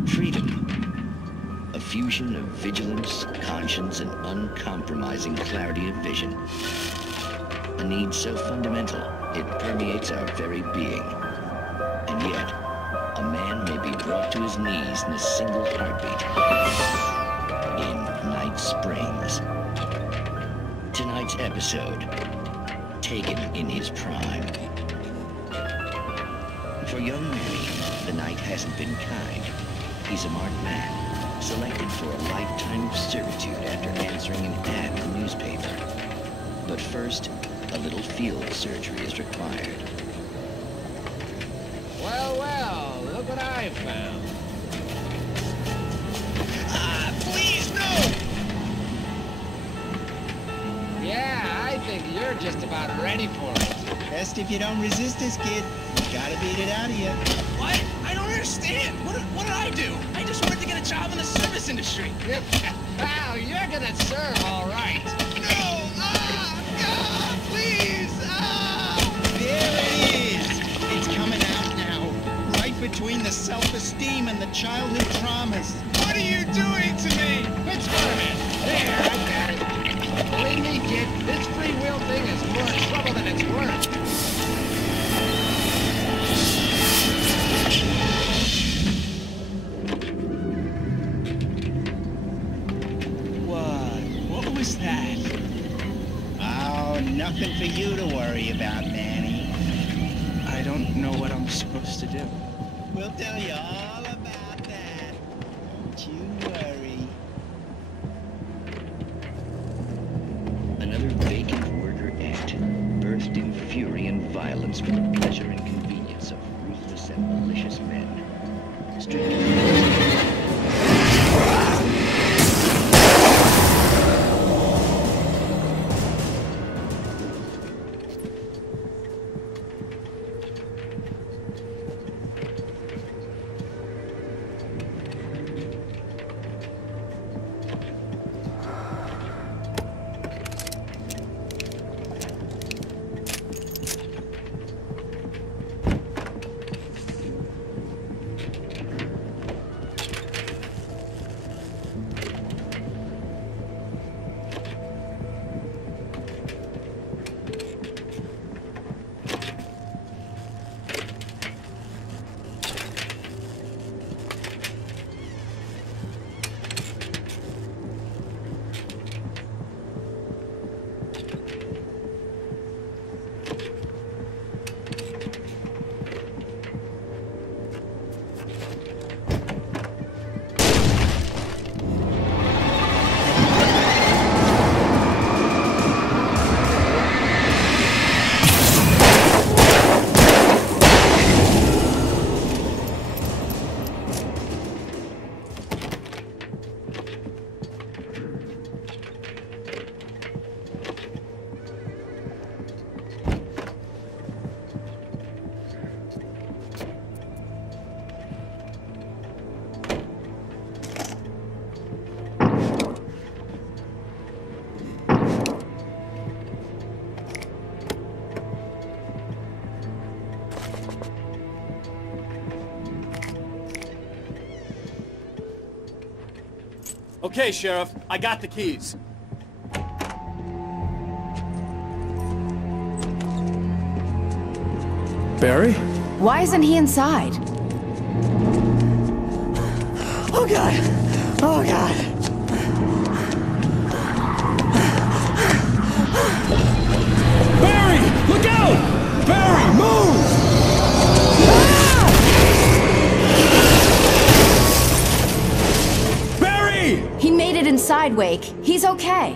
Freedom. A fusion of vigilance, conscience, and uncompromising clarity of vision. A need so fundamental, it permeates our very being. And yet, a man may be brought to his knees in a single heartbeat. In Night Springs. Tonight's episode, Taken in His Prime. For young Manny, the night hasn't been kind. He's a marked man, selected for a lifetime of servitude after answering an ad in the newspaper. But first, a little field surgery is required. Well, well, look what I found. Please, no! Yeah, I think you're just about ready for it. Best if you don't resist this, kid. Gotta beat it out of you. What? I don't understand. What did I do? I just wanted to get a job in the service industry. Wow, you're gonna serve all right. No! God, please! There it is! It's coming out now. Right between the self-esteem and the childhood traumas. What are you doing to me? Experiment. There, I got it. Believe me, kid, this free will thing is more trouble than it's worth. What was that? Oh, nothing for you to worry about, Manny. I don't know what I'm supposed to do. We'll tell you all about that. Don't you worry. Another vacant worker ant, birthed in fury and violence for the pleasure and convenience of ruthless and malicious men. Okay, Sheriff. I got the keys. Barry? Why isn't he inside? Oh, God. Oh, God. Barry! Look out! Barry, move! Barry! He made it inside, Wake. He's okay.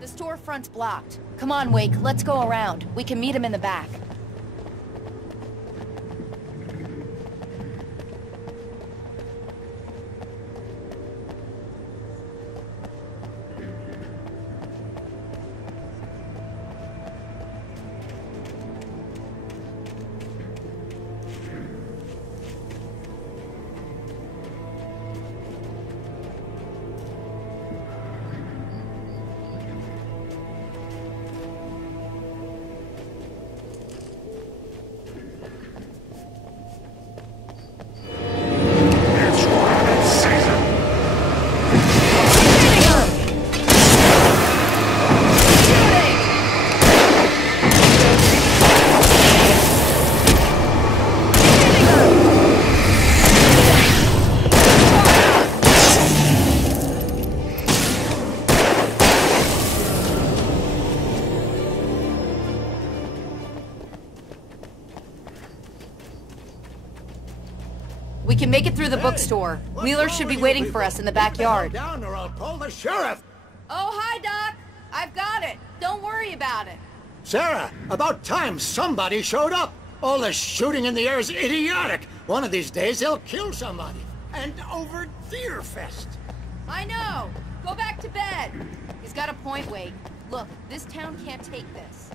The storefront's blocked. Come on, Wake. Let's go around. We can meet him in the back. We can make it through the bookstore. Wheeler should be waiting for us in the backyard. Down or I'll call the sheriff. Oh, hi, Doc. I've got it. Don't worry about it. Sarah, about time somebody showed up. All this shooting in the air is idiotic. One of these days they'll kill somebody. And over Deerfest. I know. Go back to bed. He's got a point, Wade. Look, this town can't take this.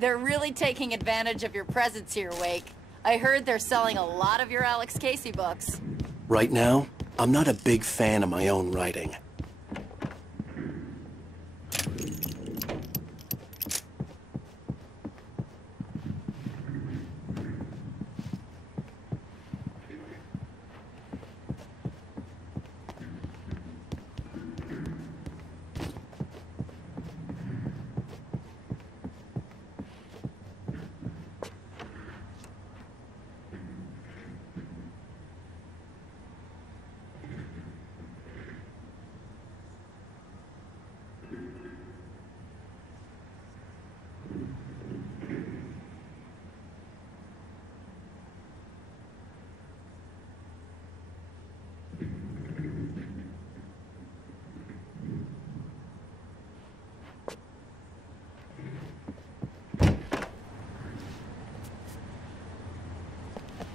They're really taking advantage of your presence here, Wake. I heard they're selling a lot of your Alex Casey books. Right now, I'm not a big fan of my own writing.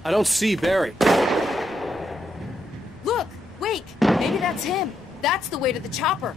I don't see Barry. Look! Wake! Maybe that's him. That's the way to the chopper.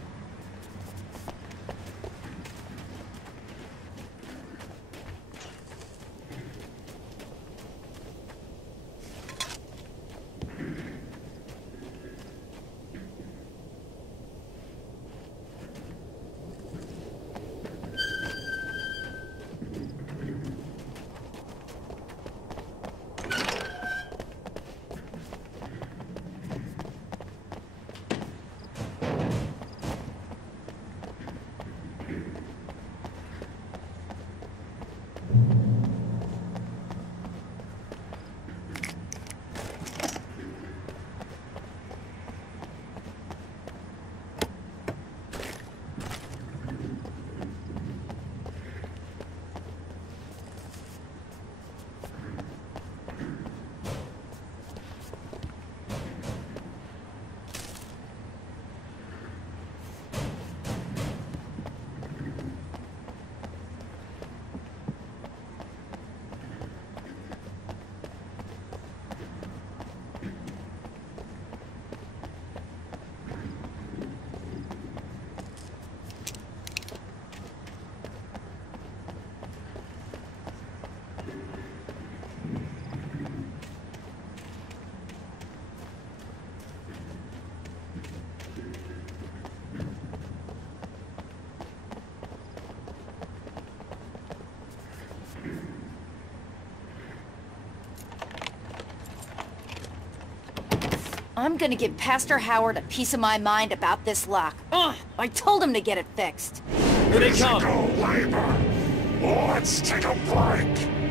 I'm gonna give Pastor Howard a piece of my mind about this lock. Ugh! I told him to get it fixed. Here they come. Physical labor. Let's take a break.